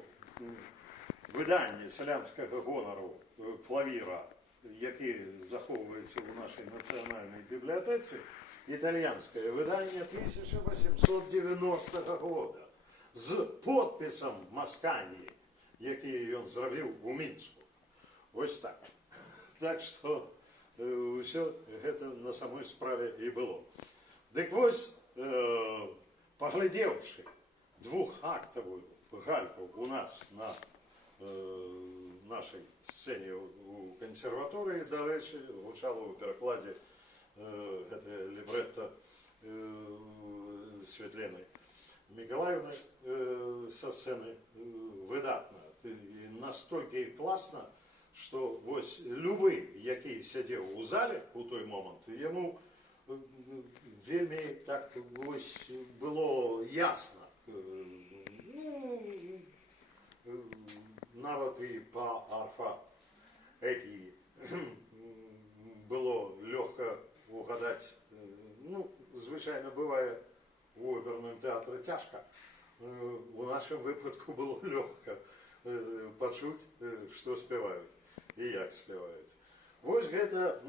видання «Селянського гонору» клавіра, який заховується у нашій національній бібліотеці, італійське видання 1890 года. З подписом Маскані, який він зробив у Мінську. Ось так. Так що все це на самій справі і було. Так ось, поглядівши двохактову Гальку у нас на нашій сцені у консерваторії, до речі, гучало у перекладі лібретто Світлани Миколаївни со сцени видатна. І настільки класно, що ось любий, який сидів у залі у той момент, йому вельми так ось було ясно. Навіть і по арфаегії було легко угадати. Ну, звичайно, буває у оперному театрі тяжко. У нашому випадку було легко почути, що співають і як співають. Ось це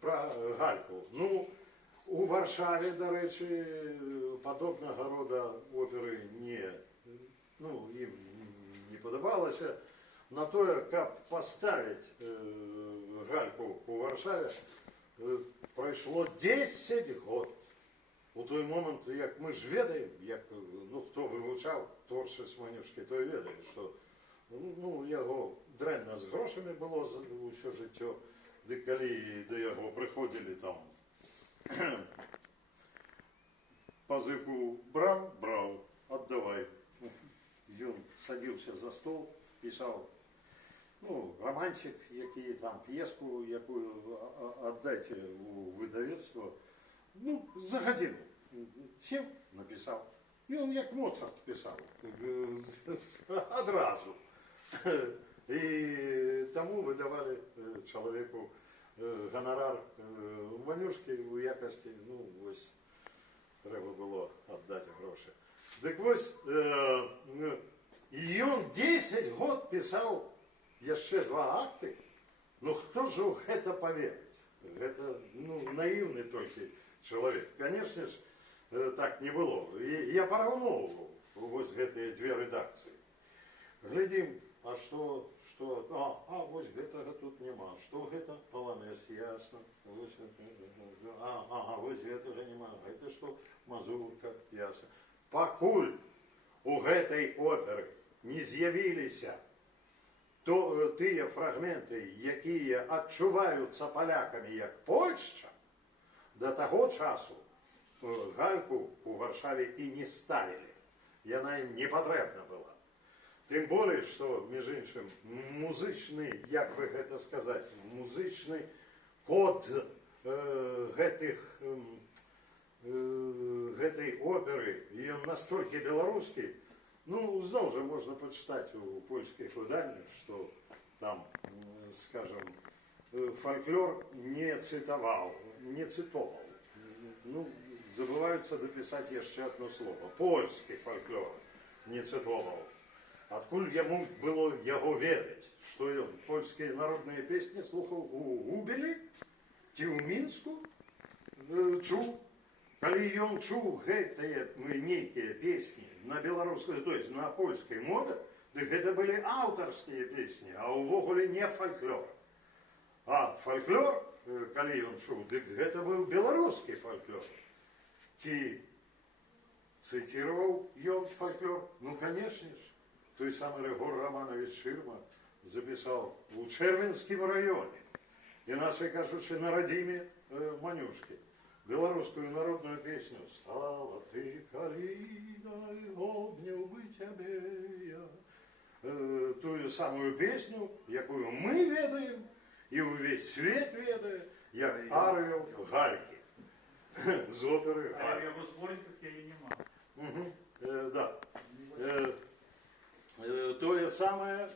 про Гальку. Ну, у Варшаві, до речі, подобного роду опери їм не подобалося. На то, як поставити Гальку у Варшаві, пройшло 10 років. У той момент, як ми ж ведаємо, як, ну, хто вивчав творчість Манюшки, той ведає, що, ну, його дренно з грошами було за усе життя, де коли до його приходили там, позику брав, віддавай. Він садився за стол, писав ну, романчик, який там, п'єску, яку віддайте у видавецтво, ну, за годину. Сів, написав. І він як Моцарт писав. Одразу. І тому видавали чоловіку гонорар Ванюшки у якості, ну, ось, треба було віддати гроші. Так ось, і він 10 год писав ще 2 акти, ну хто ж в це повірить? Це, ну, наивный тільки чоловік. Конечно ж, так не було. І я порівнював ось ці 2 редакції. Глядим, а что, вот этого тут нема, что это полонез, ясно, вот этого нема, а это что, мазурка, ясно. Покуль у этой оперы не з'явилися тыя фрагменты, якія адчуваюцца палякамі як Польшча, до того часу гальку у Варшаве і не ставили, яна ім не патрэбна была. Тым болей, што, між іншым, музычны, як бы гэта сказаць, музычны код гэтай оперы, ён настолькі беларускі, ну, зноў жа можна пачытаць у польскіх выданнях, што там, скажем, фольклор не цытаваў, ну, забываюцца дапісаць яшчэ адно слово, польскі фольклор не цытоваў. Адкуль яму было яго ведаць, што ён польскія народныя песні слухаў у Губелі ці ў Мінску чуў. Калі ён чуў гэтыя нейкія песні на беларускай, то есть на польскай мове, дык гэта былі аўтарскія песні, а ўвогуле не фольклор. А фольклор, калі ён чуў, дык гэта быў беларускі фольклор. Ці цытировал ён фольклор? Ну, конечно ж. Той самый Рыгор Романович Ширма записал у Червенскім районе, иначе кажучи, на родиме Манюшки, белорусскую народную песню «Стала ты калиной, обнял бы тебе я». Ту самую песню, якую мы ведаем, и увесь свет ведает, як арию Гальки. З оперы А Гальки. я його спорить, як я її нема. Да. Тое самае,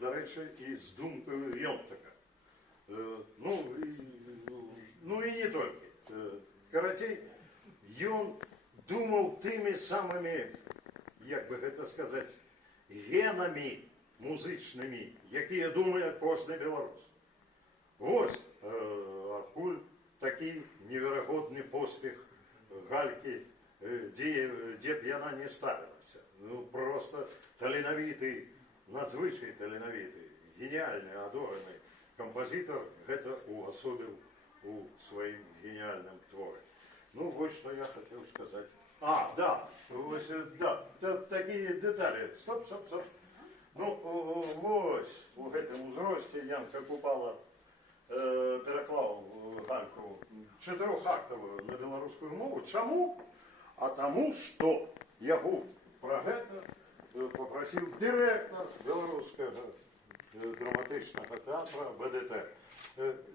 дарэчы, і з думкаю Йонтака. Ну і не толькі. Карацей, ён думаў тымі самымі, як бы гэта сказаць, генамі музычнымі, якія думае кожны беларус. Вось адкуль такі неверагодны поспех Галькі, дзе б яна не ставілася. Ну, просто таленавіты, надзвычай таленавіты, гениальны, адораны кампазітар гэта увасобіў у сваім гениальным творе. Ну, вось што я хацеў сказаць. Да, вось, да, такія дэталі. Стоп. Ну, вось, у гэтым узросце Янка Купала пераклаў Гальку 4-актавую на беларускую мову. Чаму? А таму, што яго пра гэта попросил директор белорусского драматичного театра БДТ,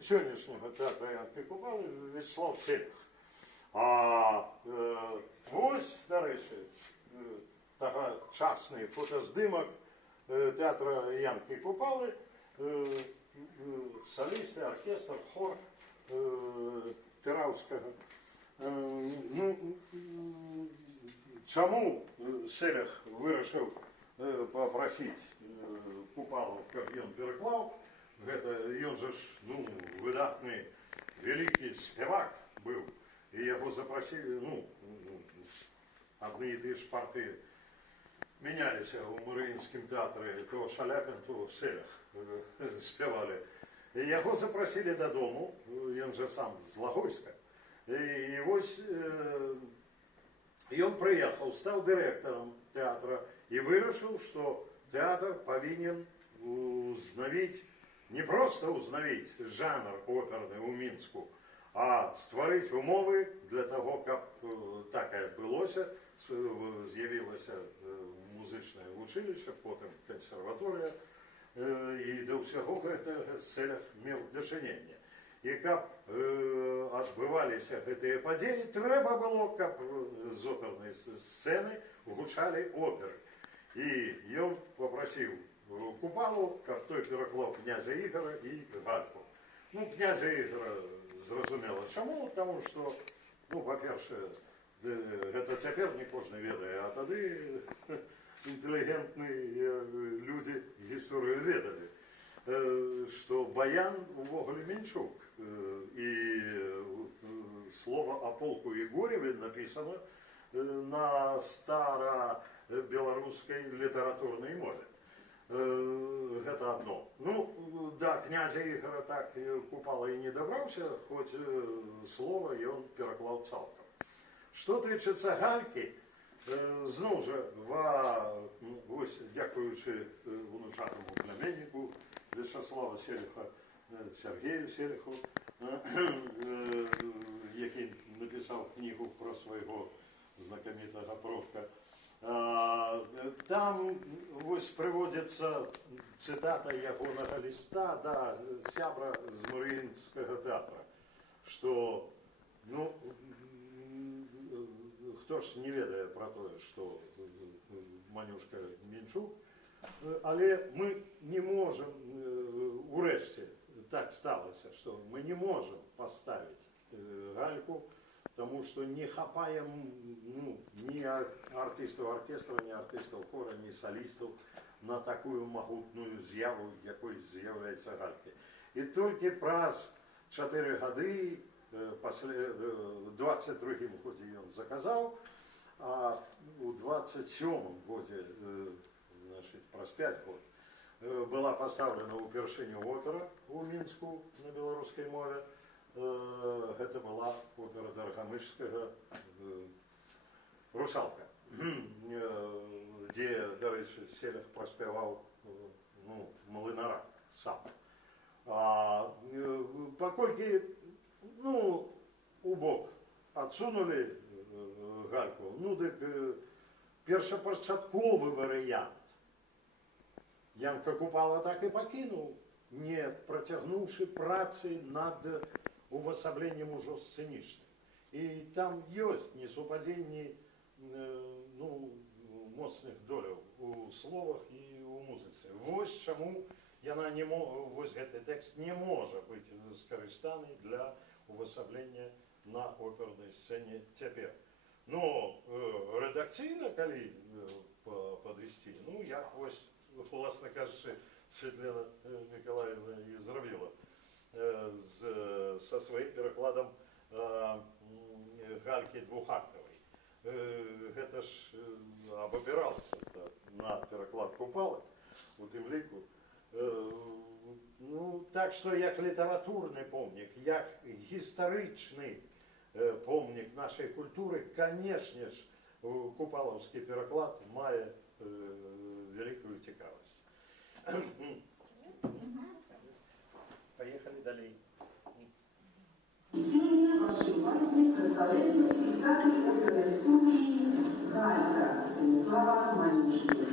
сьогоднішнього театру Янки Купали, Вячеслав Селих. А ось, до речі, тогочасний фотоздимок театру Янки Купали, солісти, оркестр, хор Тиравського. Чому Селих вирішив попросити Купалу, каб ён переклаў? Ён же ж, выдатны, великий спевак был, и его запросили, одни и те же партии менялись в Мариинском театре, то Шаляпин, то Селих спевали. И его запросили до дому, он же сам з Лагойска, и вось он приехал, стал директором театра и вырашил, что театр повинен узнавить, не просто узнавить жанр оперный у Мінску, а створить умови для того, каб так і адбылося, з'явилося музичне училище, потім консерваторія і да ўсяго гэтага цэлях меў дачынення. І каб адбываліся гэтыя падзеі, трэба было, каб з опернай сцэны гучалі оперы. І ён папрасіў Купалу, каб той пераклаў князя Ігора і Гальку. Ну, князя Ігора зразумела чаму, таму што, ну, па-першае, гэта цяпер не кожны ведае, а тады інтэлігентныя людзі гісторыю ведалі, што баян увогуле Мінчук, і слова о полку Егореве написано на старобеларускай літаратурнай мове. Гэта одно. Ну, да, князя Ігора так Купала і не дабраўся, хоць слова ён пераклаў цалкам. Што тычыцца Галькі, зноў жа, вось, дзякуючы унучатаму пляменніку Вячаслава Селіха, Сергею Селіху, які напісаў кнігу пра свайго знакамітага продка. Там вось прыводзіцца цытата ягонага ліста да сябра з Марыінскага тэатра, што, ну, хто ж не ведае пра тое, што Манюшка Мінчук, але мы не можам, урэшце, так сталася, што мы не можам паставіць Гальку, тому что не хапаем, ну, ни артистов оркестра, ни артистов хора, ни солистов на такую могутную з'яву, якой з'являецца Галькі. І толькі праз 4 гады, в 22-м годзе ён заказаў, а у 27-м годзе, значит, праз 5 год, была поставлена упершыню опера у Мінску на беларускай мове. Гэта была опера Даргамышскага «Русалка», дзе, дарэчы, Селях праспяваў, ну, млынара сам. Паколькі, ну, у бок адсунулі Гальку, ну, дык першапачатковы варыянт Янка Купала так і пакінуў, не працягнуўшы працы над увасабленнем ужо сцэнічным. І там ёсць несупадзенні, ну, моцных доляў у словах і у музыцы. Вось чаму яна не вось гэты тэкст не можа быць скарыстаны для увасаблення на опернай сцэне цяпер. Но рэдакцыйна, калі падвесці, ну, як вось, власна кажучы, Светлана Миколаевна і зрабіла со сваім перакладам Галькі двухактавай. Гэта ж абапіралася на пераклад Купалы у тым ліку. Ну, так што як літаратурны помнік, як гістарычны помнік нашай культуры, канешне ж, купалаўскі пераклад мае вялікую цікавасць. Поехали далей. Сёння вашай увазе прадстаўляецца спектакль опернай студіі «Галька» Станіслава Манюшкі.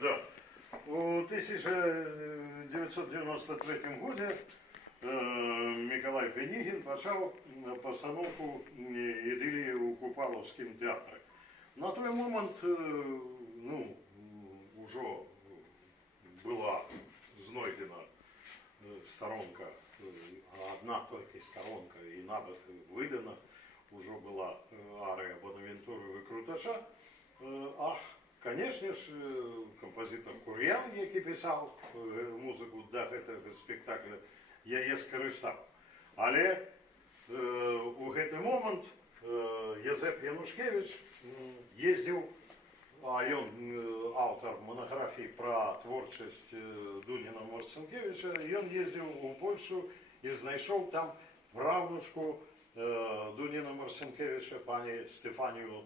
Да. У 1993 году Миколай Пенігін почав постановку «Ідилії у Купаловському театрі». На той момент уже была знойдена сторонка, одна только сторонка, и надо выдана, уже была ария Бонавентури Викрутача. Ах, конечно ж, композитор Кур'ян, який писав музику до гэтага спектакля, яе скарыстаў. Але у гэты момент Язэп Янушкевич ездзіў, а ён аўтар монографій пра творчасць Дуніна Марцінкевича, ён ездзіў у Польшу і знайшоў там правнучку Дуніна Марцінкевича, пані Стефанію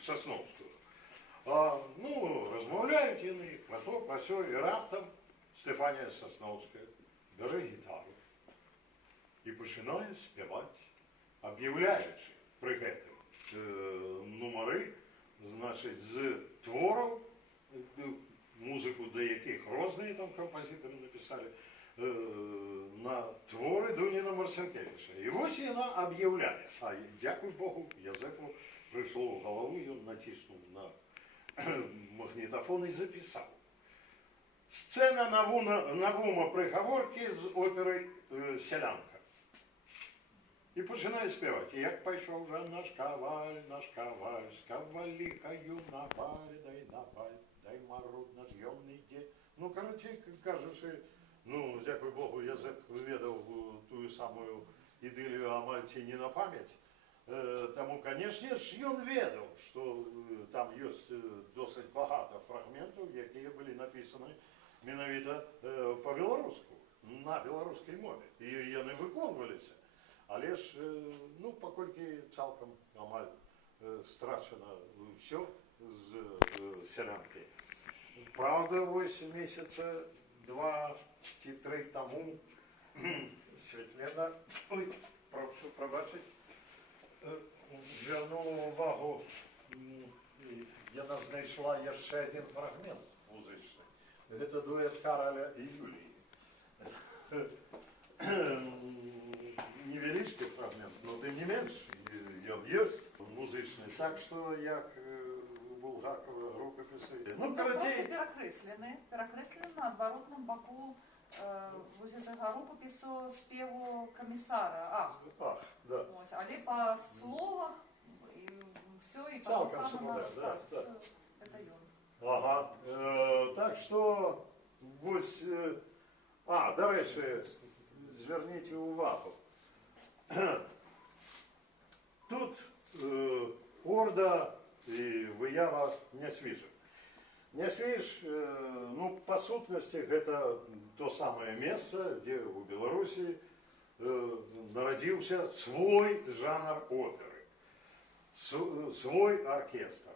Сасновскую. Розмовляють яны, про то, про сё, і раптам Стефанія Сасновская бере гітару і починає співати, об'являючи при гэтым нумари, значить, з творів, музику до яких різні там композитори написали, на твори Дуніна Марцінкевича. І ось вона об'являє, а дякую Богу, Язепу прийшло в голову, він натиснув на магнітофон і записав. Сцена Навума Приговорки з опери «Селянка». І починає співати. Як пайшов же наш каваль, з каваліхаю на баль, дай марудно ж'ємний де. Ну, короче, кажучи, дякую Богу, Язеп виведав ту самую ідилію о Мальті не на пам'ять. Тому, конечно ж, ён ведаў, што там ёсць досыць багата фрагментаў, якія былі напісаны менавіта па-беларуску, на беларускай мове. І яны выконваліся. Але ж, паколькі цалкам амаль страчана ўсё з «Селянкі». Правда, вось месяца 2 ці 3 таму Светлена, прошу прабачыць, звярнула увагу, яна знайшла яшчэ один фрагмент музычны. Гэта дуэт Караля і Юліі. Невялічкі фрагмент, но тым не менш, ён ёсць музычны. Так што, як у Булгакова рукапісы. Просто перакрэслены на адваротным баку вось гэтага рукапісу спеву камісара. Ах, да. Але па словах і ўсё, і па самому, это ён. Ага, так што, вось, дарэчы, звярніце ўвагу. Тут орда і выява Нясвіжа. Нясвіж, па сутнасці, гэта то самае месца, дзе ў Беларусі нарадзіўся свой жанр оперы, свой оркестр,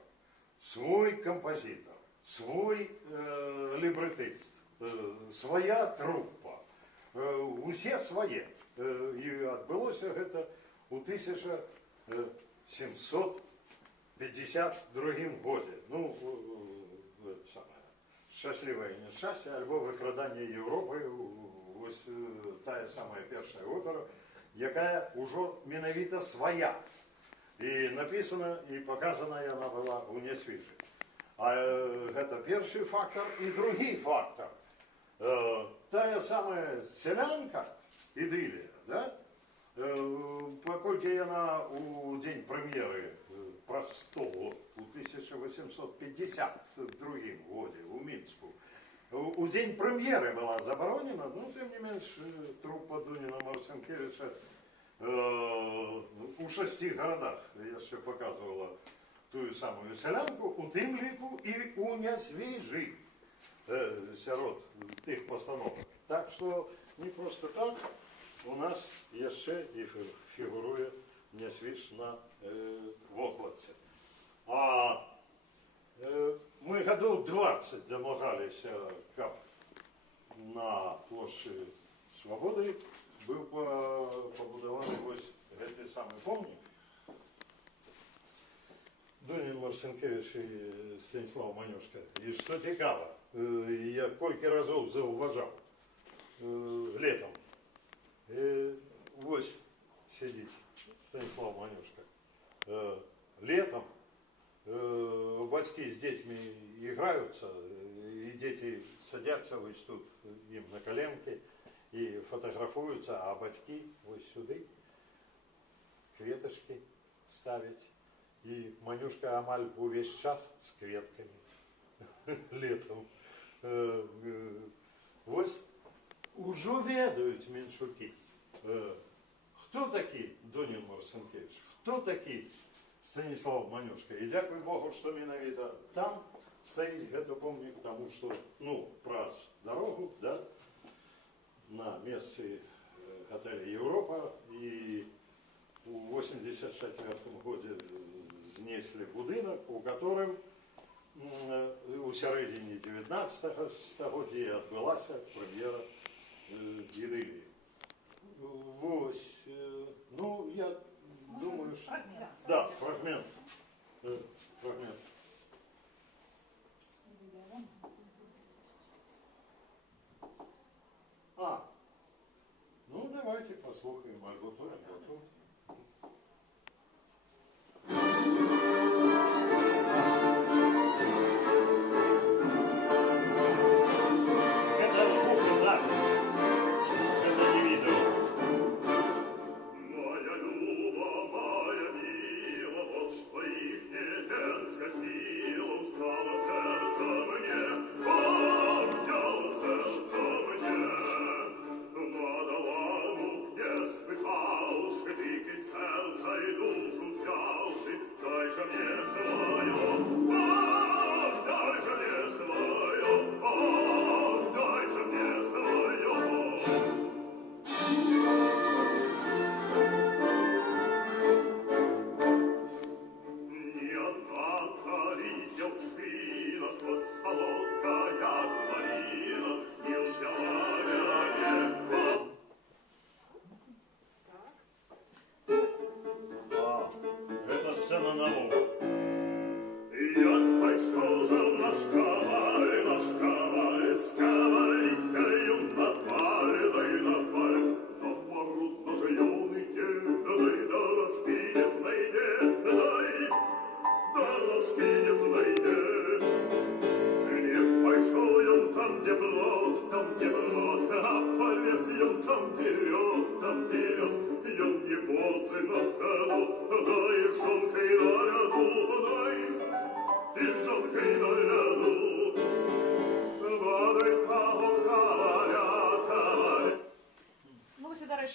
свой композитор, свой либретист, своя труппа, усе свае. І адбылося гэта ў 1752 годзе. Шчаслівае няшчасце, альбо выкраданне Европы, вось тая самая першая опера, якая ўжо менавіта свая. І напісана, і паказана яна была ў Нясвіжы. А гэта першы фактор. І другі фактор. Тая самая «Селянка», «Ідылія», да? Паколькі яна у дзень прэм'еры прастолу у 1852 годзе ў Мінску, у дзень прэм'еры была забаронена, тым не менш, труппа Дуніна Марцінкевича у 6 гарадах яшчэ показывала тую самую «Селянку», у тым ліку і у Нясвіжы сярод тых пастановак. Так што не проста так у нас яшчэ і фігуруе Нясвіж на вокладцы. А мы гадоў 20 дамагаліся, каб на плошчы Свабоды быў пабудаваны вось гэты самы помнік. Дунін Марцінкевич і Станіслав Манюшка. І што цікава, я колькі разоў заўважаў летом. Вось сидит Станислав Манюшка. Летом батьки с детьми играются, и дети садятся вот тут им на коленки и фотографуются, а батьки вот сюда кветочки ставить. И Манюшка амаль весь час с кветками летом. Вот уже ведают меньшуки. Хто такий Дунін Марцінкевич? Хто такий Станіслав Манюшка? І дякую Богу, що менавіта там стоїть гэты помнік, тому що, праз дорогу, да, на месцы готеля Европа, і у 84-м году знесли будинок, у которым у сярэдзіне 19 стагоддзя адбылася прэм'ера «Ідылії». Вось, я думаю, что... Фрагмент. Да, фрагмент. Фрагмент. Давайте послухаем альбо-ту, альбо-ту.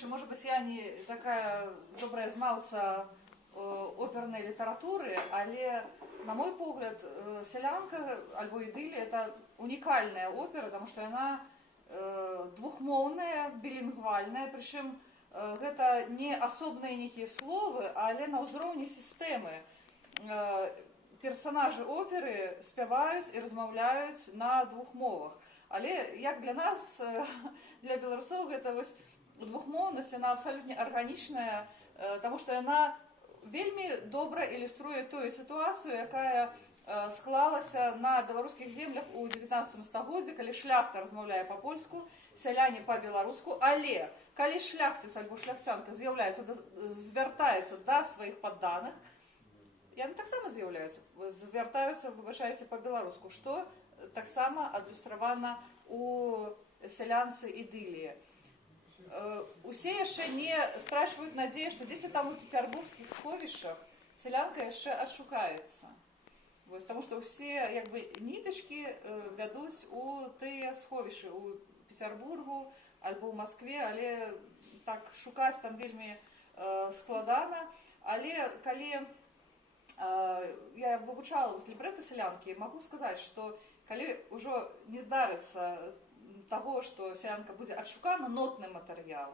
Может быть, я не такая добрая знаўца оперной литературы, але, на мой погляд, «Селянка» альбо «Ідылія» — это уникальная опера, потому что она двухмоўная, билингвальная, причем это не асобныя нейкія словы, але на ўзроўні сістэмы. Персонажи оперы спяваюць і размаўляюць на двух мовах. Але як для нас, для беларусоў, гэта вось двухмоўнасць, она абсолютно арганічная, потому что она вельмі добра ілюструе тую сітуацыю, якая склалася на беларускіх землях у 19 стагоддзі, калі шляхта размаўляе па-польску, сяляне па-беларуску, але калі шляхціц альбо шляхцянка звяртаецца да сваіх падданых, яны таксама звяртаюцца, выбачайце, па-беларуску, што таксама адлюстравана у «Селянцы» «Ідыліі». Усе яшчэ не страчваюць надзею, што дзесьці там у петербургскіх сховішчах селянка яшчэ адшукаецца. Таму што ўсе нітачкі вядуць у тыя сховішчы у Петербургу альбо ў Маскве, але так шукаць там вельмі складана. Але калі я вывучала лібрэта «Селянкі», магу сказаць, што калі ўжо не здарыцца таго, што селянка будзе адшукана, нотны матэрыял,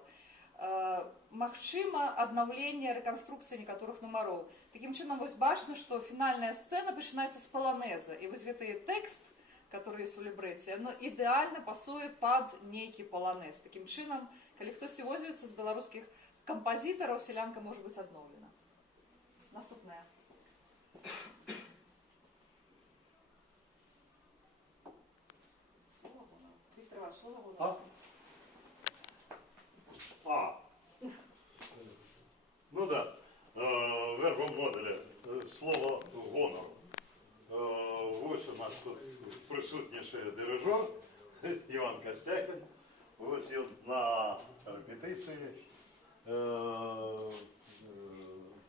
магчыма аднаўленне, рэканструкцыя некаторых нумароў. Такім чынам вось бачна, што фінальная сцэна пачынаецца з паланеза, і вось гэты тэкст, который ёсць у лібрэце, ідэальна пасуе пад нейкі паланез. Такім чынам, калі хтосьці возьмецца з беларускіх кампазітараў, селянка можа быць адноўлена. Наступная. Виктор Иванович, слово вам. Ну да, вербом модуля слово гонор. Ось у нас тут присутніший дирижер Іван Костяхін. Ось він на репетиції.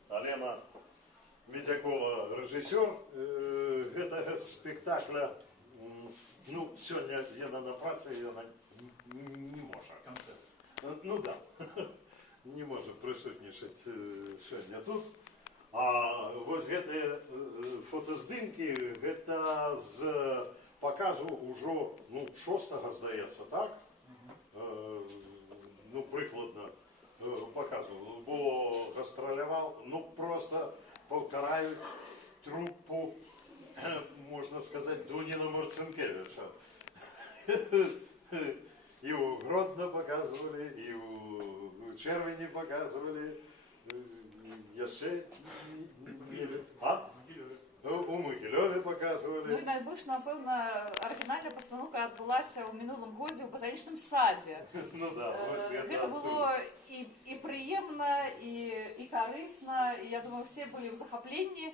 Алена Медзякова режисер гэтага спектакля. Ну, сёння яна на працы, яна не можа. Ну да, не можа прысутнічаць сёння тут. А вось гэтыя фотаздымкі, гэта з паказу ўжо, ну, 6-го, здаецца, так? Ну, прыкладна паказу, бо гастраляваў, ну, просто паўтараюць труппу, можна сказаць, Дуніна Марцинкевича. І ў Гродно показывали, і ў Чэрвені показывали, яшчэ у Могілёве показывали. Ну і найбольш, напэўна, арыгінальная пастаноўка адбылася ў мінулым годзе ў батанічным садзе. Ну да, гэта было і прыемна, і карысна, і я думаю, все былі ў захапленні.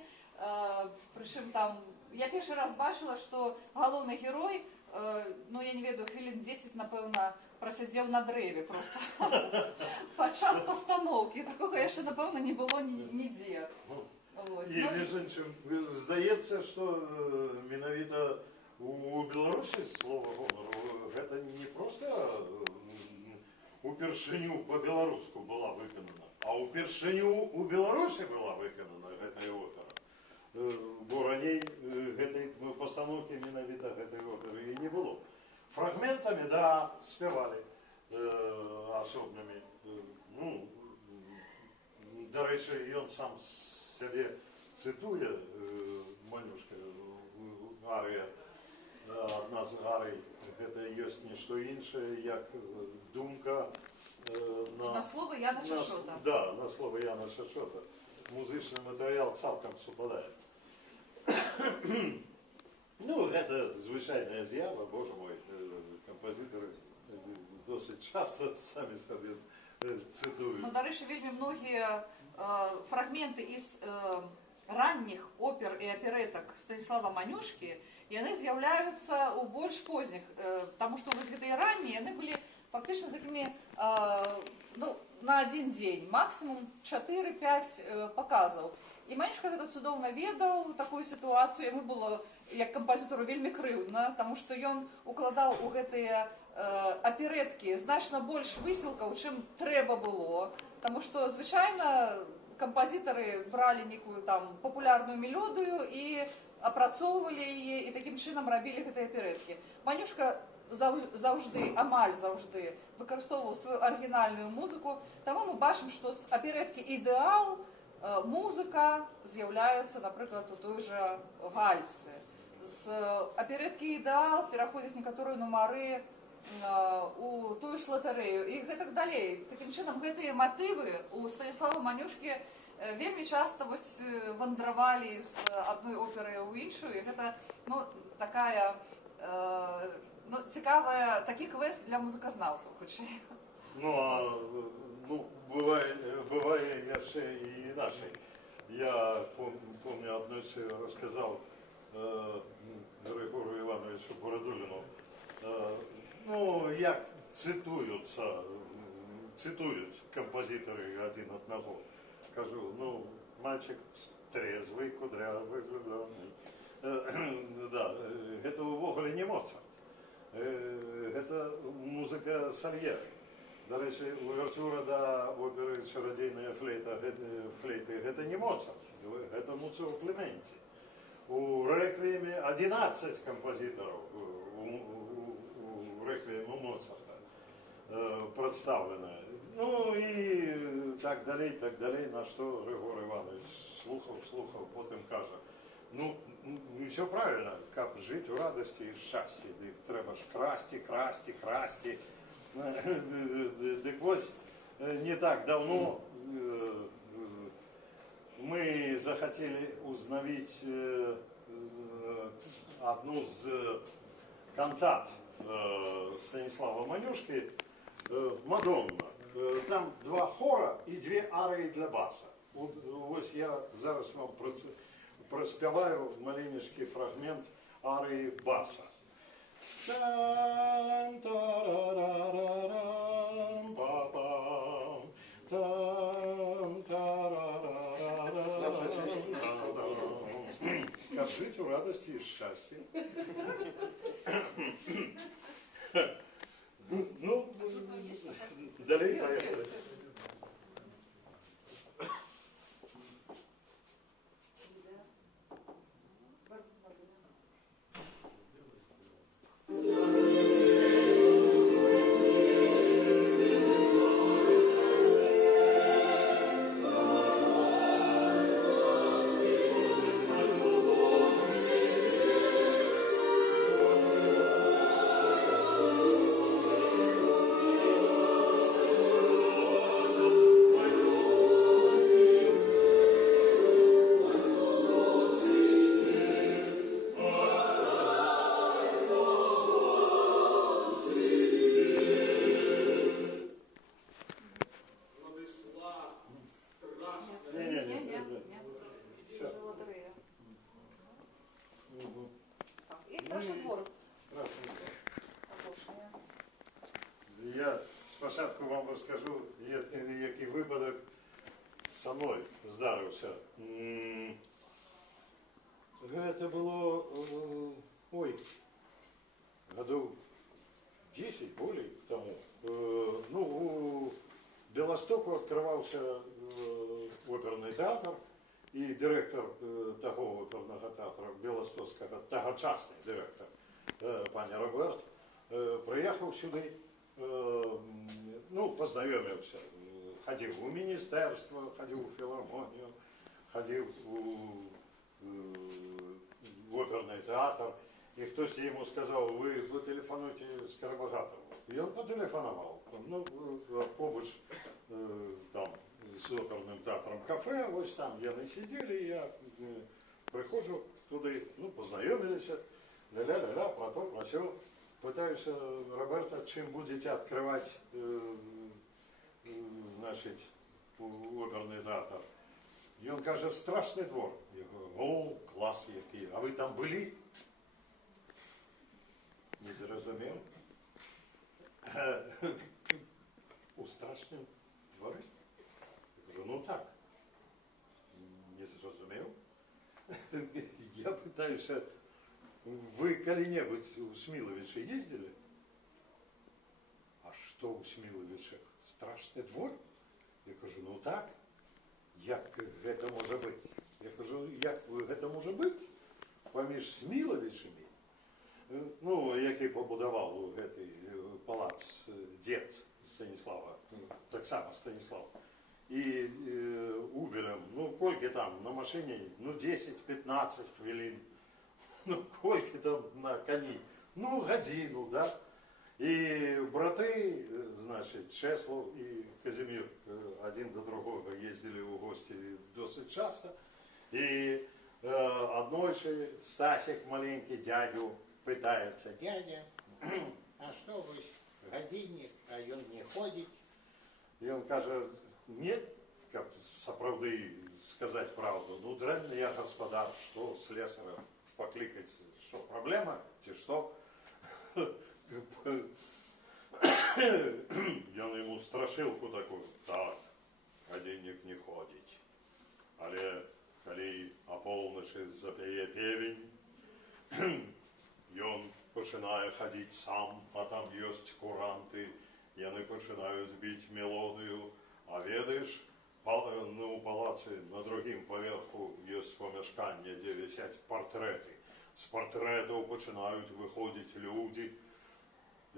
Прычым там, я першы раз бачыла, што галоўны герой, ну я не ведаю, хвілін 10, напэўна, прасядзеў на дрэве просто падчас пастаноўкі. Такога яшчэ, напэўна, не было нідзе. І, між іншым, здаецца, што менавіта у Беларусі слова гонару гэта не проста упершыню па-беларуску была выканана, а упершыню у Беларусі была выканана гэтая опера. Бо раней гэтай пастаноўкі менавіта гэтай оперы і не было. Фрагментамі, да, спявалі асобнымі. Ну, дарэчы, ён сам сябе цытуе, Манюшка, арыя, адна з арый, гэта ёсць нішто іншае, як думка на слова Яна Шашота. Да, на слова Яна Шашота. Музычны матэрыял цалкам супадае. Ну, гэта звычайная з'ява, боже мой, кампазітары досыць часта самі сабе цытуюць. Ну, дарэчы, вельмі многія фрагменты из ранніх опер і аперэтак Станіслава Манюшкі, яны з'яўляюцца ў больш позніх, таму што вось гэтыя раннія, яны былі фактычна такімі, ну, на один дзень, максимум 4-5 паказаў. І Манюшка гэта цудоўна ведаў, такую сітуацыю, яму было, як кампазітару, вельмі крыўдна, таму што ён укладаў у гэтыя аперэткі значна больш высілкаў, чым трэба было. Таму што звычайна кампазітары бралі некую там папулярную мелодыю і апрацоўвалі яе, і такім чынам рабілі гэтыя аперэткі. Манюшка заўжды, амаль заўжды выкарыстоўваў сваю арыгінальную музыку, таму мы бачым, што з аперэткі «Ідэал» музыка з'яўляецца, напрыклад, у той жа гальцы. З аперэткі «Ідэал» пераходзяць некаторыя нумары у тую ж латарэю і гэтак далей. Такім чынам, гэтыя матывы у Станіслава Манюшкі вельмі часта вось вандравалі з адной оперы ў іншую, і гэта, ну, такая, ну, цікавая, такі квест для музыказнаўцаў, хутчэй. Ну, а, ну, бывае яшчэ і іначай. Я помню, аднойчы расказаў Григору Івановичу Борадуліну, ну, як цитують композитори один одного. Кажу, ну, мальчик трезвый, кудрявый, влюбленный. Да, это увогуле не Моцарт. Это музыка Сальери. До речі, увертюра до оперы «Чародейная флейта» это не Моцарт, это Муцо Клементі. У «Реквиеме» 11 композиторов у «Реквиему» Моцарта представлено. Ну і так далі, на що Григор Іванович слухав, потім каже, ну, все правильно, як жити в радості і щасті, треба ж красти. Так ось, не так давно мы захотели узнавить одну из кантат Станислава Манюшки «Мадонна». Там 2 хора і 2 арії для баса. Ось я зараз вам проспіваю маленький фрагмент арії баса. Как жить в радости и счастье. Ну, далее поехали. Надійшла страшна. Не. Это лотерея. Так, и страшный двор. Також. Я спочатку вам розкажу, який випадок со мною здарився. Це було, году 10, более тому. Ну, у Белостоку відкривався оперний театр, і директор того оперного театру Белостocького, тогочасний директор, пані Роберт, приїхав сюди, ну, познайомився, ходив у міністерство, ходив у філармонію, ходив в оперний театр, і хтось йому сказав, ви потелефонуйте Скоробогатову. І він потелефонував. Ну, побач там з оперним театром кафе, ось там вони сиділи, і я приходжу туди, ну, познайомилися, ля-ля-ля-ля, про то, про все. Питаюся Роберта, чим будете відкривати, значить, оперний театр. І він каже, страшний двор. Я говорю, о, клас який. А ви там були? Не зрозумів. У страшному дворі? Я кажу, ну так. Не зрозумів. Я питаюся, вы коли-нибудь у Смиловича ездили? А что у Смиловича? Страшный двор? Я кажу, ну так. Як это може бути? Я кажу, як это може бути? Поміж Смиловичами, ну, який побудував палац дід Станіслава, так само Станіслав, і Уберем, ну, кольки там на машині, ну, 10-15 хвилин. Ну, кольки там на коні? Ну, годину, да? І брати, значить, Чеслав і Казимир один до другого їздили у гості досить часто. І однойче Стасик маленький дядю питається, дядя, а що ви, годинник, а він не ходить? І він каже, ні, як справді сказати правду, ну, древний я господар, що слесарем покликать, что проблема, чи что. Я ему страшилку такую, так, годинник не ходить. Але коли ополночі запіє певень, ён починає ходить сам, а там есть куранти, і вони починають бити мелодію, а ведаєш, у палаці на другим поверху є помешкання, де висять портрети. З портретів починають виходити люди.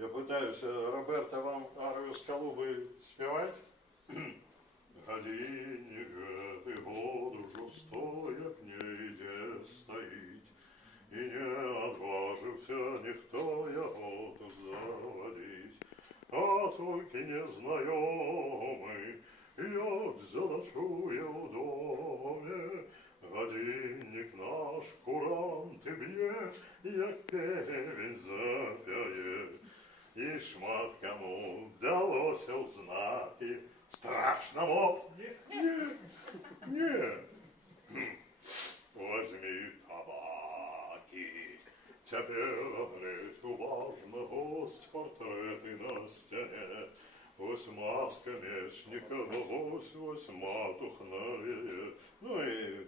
Я пытаюсь, Роберта, вам арию с Калубы спевать? Годинник гэты год ужо стоя к нейде стоить, и не отважился никто яго тут заводить. А только незнайомый, як заночує в доме, годинник наш куранти б'є, як певень запяє. І шмат кому вдалося в знаки страшного. Не. Возьми табаки. Теперь глядь уважно гость портреты на стене. Ось маска мечника, ось матухная. Ну и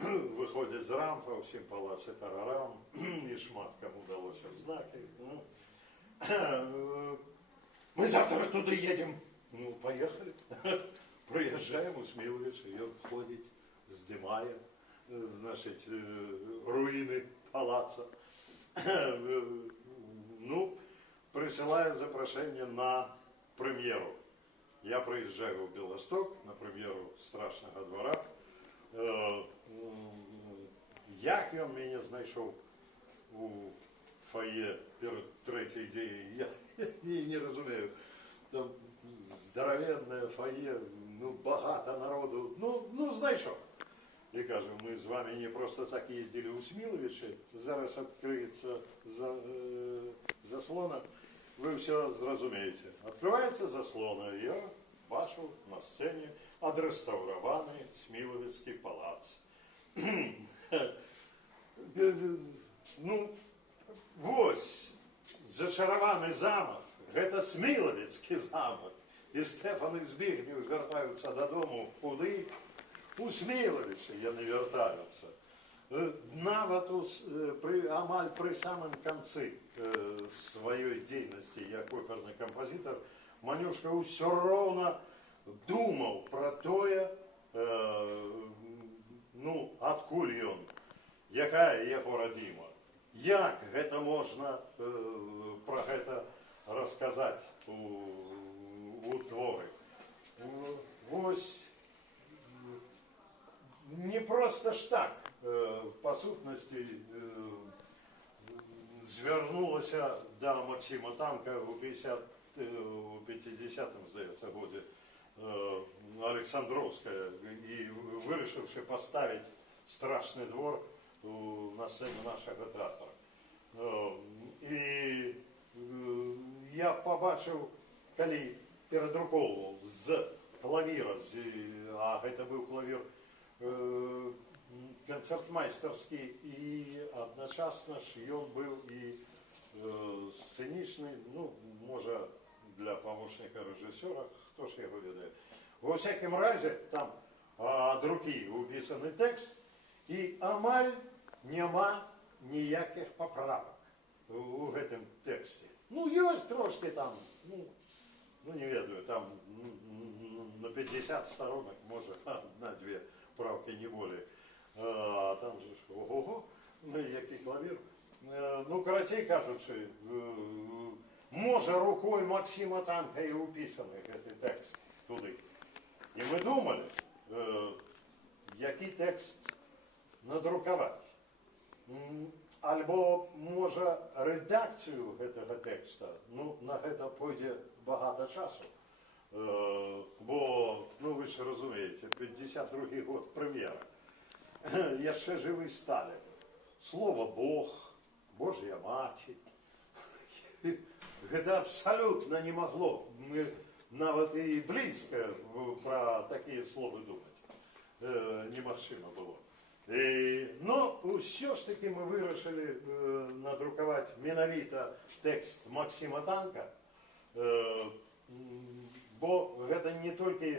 виходять з рампа, всім палаці тарарам, і шмат кому вдалося в знаки. Ну. Мы завтра туда едем. Ну, поехали. Проезжаем, усмілюєш, ее ходить, здимає, значить, руїни палаца. Ну, присилає запрошення на прем'єру. Я приїжджаю в Білосток на прем'єру «Страшного двора». Як він мене знайшов у фойе перед третьей идеей, я не разумею. Там здоровенное фойе, ну, багато народу, ну, знаешь что? И кажем, мы с вами не просто так ездили у Смиловича, зараз откроется заслона, вы все зразумеете. Открывается заслона, я бачу на сцене отреставрованный Смиловицкий палац. Ну, вось, зачараваны замок, гэта Сміловіцкі замок. І Стефан і Збігнєў вяртаюцца дадому, куды? У Сміловіча яны вяртаюцца. Нават амаль пры самым канцы сваёй дзейнасці як оперны кампазітар Манюшка ўсё роўна думаў пра тое, ну, адкуль ён, якая яго радзіма. Як гэта можна пра гэта расказаць у творы? Вось не проста ж так, па сутнасці, звярнулася да Максима Танка ў 50-м, здаецца, годзе Александровская, і вырашыўшы паставіць «Страшны двор» на сцене нашего театра. И я побачив, коли передрукував з клавіра, а это был клавір концертмайстерський, і одночасно ж ён был і сценічний, ну, може, для помощника режисера, хто ж його ведає. Во всяком разе, там от руки уписаний текст, і амаль нема ніяких поправок у гэтым тэксце. Ну, ёсць трошки там, ну не ведаю, там на 50 сторонок, може, одна-две правки, не более. А там же, ого-го, який клавір. Ну, карацей кажучи, може, рукой Максима Танка і уписаний гэты тэкст туди. І ми думали, який текст надрукаваць. Альбо, може, редакцію гэтага тэкста, ну, на гэта пойдзе багата часу. Бо, ну, ви ж разумееце, 52-й год прем'єра. Яшчэ жывы Сталін. Слово «Бог», «Божья маці». Гэта абсолютно не могло нават і близко про такие словы думать. Немагчыма было. Но все ж таки мы вырашили надрукаваць менавіта тэкст Максима Танка, бо гэта не толькі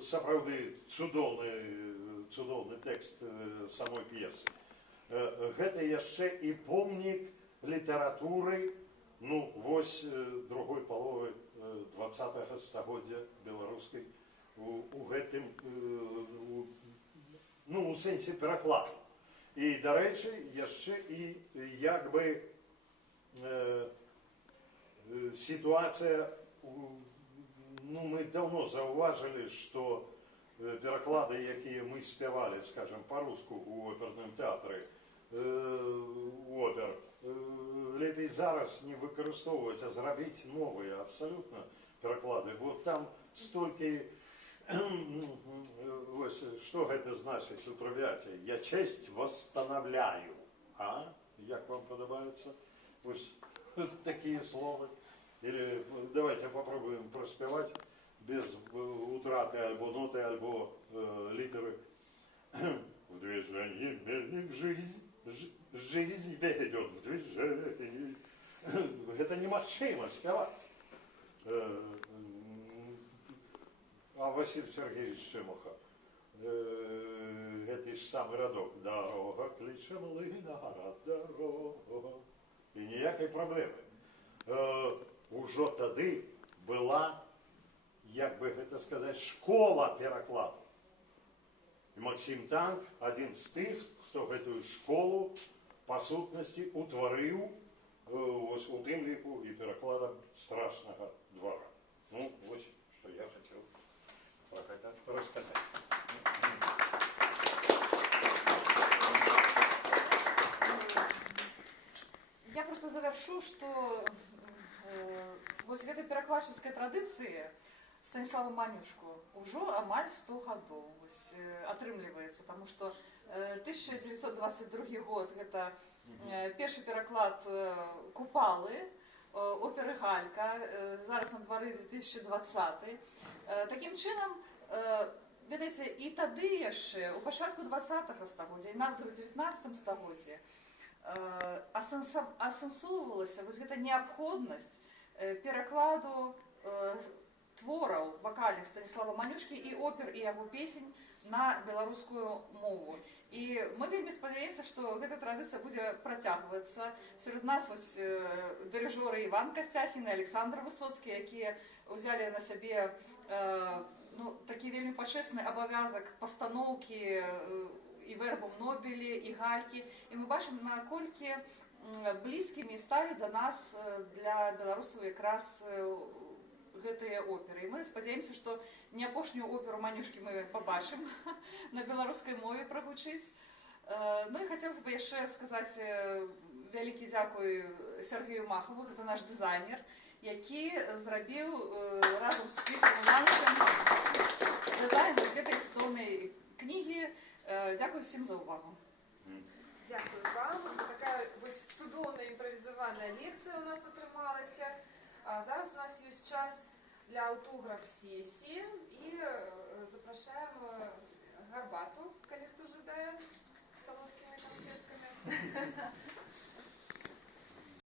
сапраўды цудоўны тэкст самой п'есы. Гэта яшчэ і помнік літаратуры, ну, вось другой паловы 20-го стагоддзя беларускай у гэтым, ну, у сэнсе перакладу. І, дарэчы, яшчэ і як бы ситуация, ну, мы давно зауважили, что переклади, які ми співали, скажем, по-русски у оперному театрі, опер, лепей зараз не використовувати, а зробити нові абсолютно переклади. Бо там стільки, ось, що це значить у трав'яті? Я честь восстановляю. А? Як вам подобається? Ось такі слова. Или давайте попробуем проспевать без утраты альбо ноты, альбо литеры. В движении мельник жизнь ведет в движении. Это немощимо спевать. А Василий Сергеевич Шемуха, это ж самый родок. Дорога кличе млина, город дорога. И ніякої проблеми. Уже тоді була, як би це сказати, школа перекладу. І Максим Танк один з тих, хто цю школу, по сутності, утворив ось у тим ліку і перекладом «Страшного двора». Ну, ось, що я хотів про це розказати. Я просто завершу, что возле этой перакладчыцкай традыцыі Станіслава Манюшку уже амаль 100 гадоў атрымліваецца, потому что 1922 год это першы пераклад Купалы, оперы Галька, зараз на двары 2020. Таким чынам, ведаеце, і тады яшчэ у пачатку 20-го стагоддзя і нават у 19 стагоддзі асэнсоўвалася вось гэта неабходнасць перакладу твораў вакальных Станіслава Манюшкі і опер і яго песень на беларускую мову. І мы вельмі спадзяемся, што гэта традыцыя будзе працягвацца. Сярод нас вось дырыжоры Іван Касцяхін і Александр Высоцкі, якія ўзялі на сябе такі вельмі пачэсны абавязак пастаноўкі і вербам Нобелі, і Галькі. І мы бачым, наколькі блізкімі сталі да нас для беларусаў якраз гэтыя оперы. І мы спадзяемся, што не апошнюю оперу Манюшкі мы пабачым на беларускай мове прагучыць. Ну і хацелася б яшчэ сказаць вялікі дзякуй Сергею Махову, гэта наш дызайнер, які зрабіў разам з Світланым Манюшкам дызайн гэтай цудоўнай кнігі. Дякую всім за увагу. Дякую вам. Такая ось цудоўная імправізаваная лекція у нас атрымалася. А зараз у нас ёсць час для аўтограф-сесіі і запрашаем гарбату, калі хто жадае, з салодкімі канфеткамі.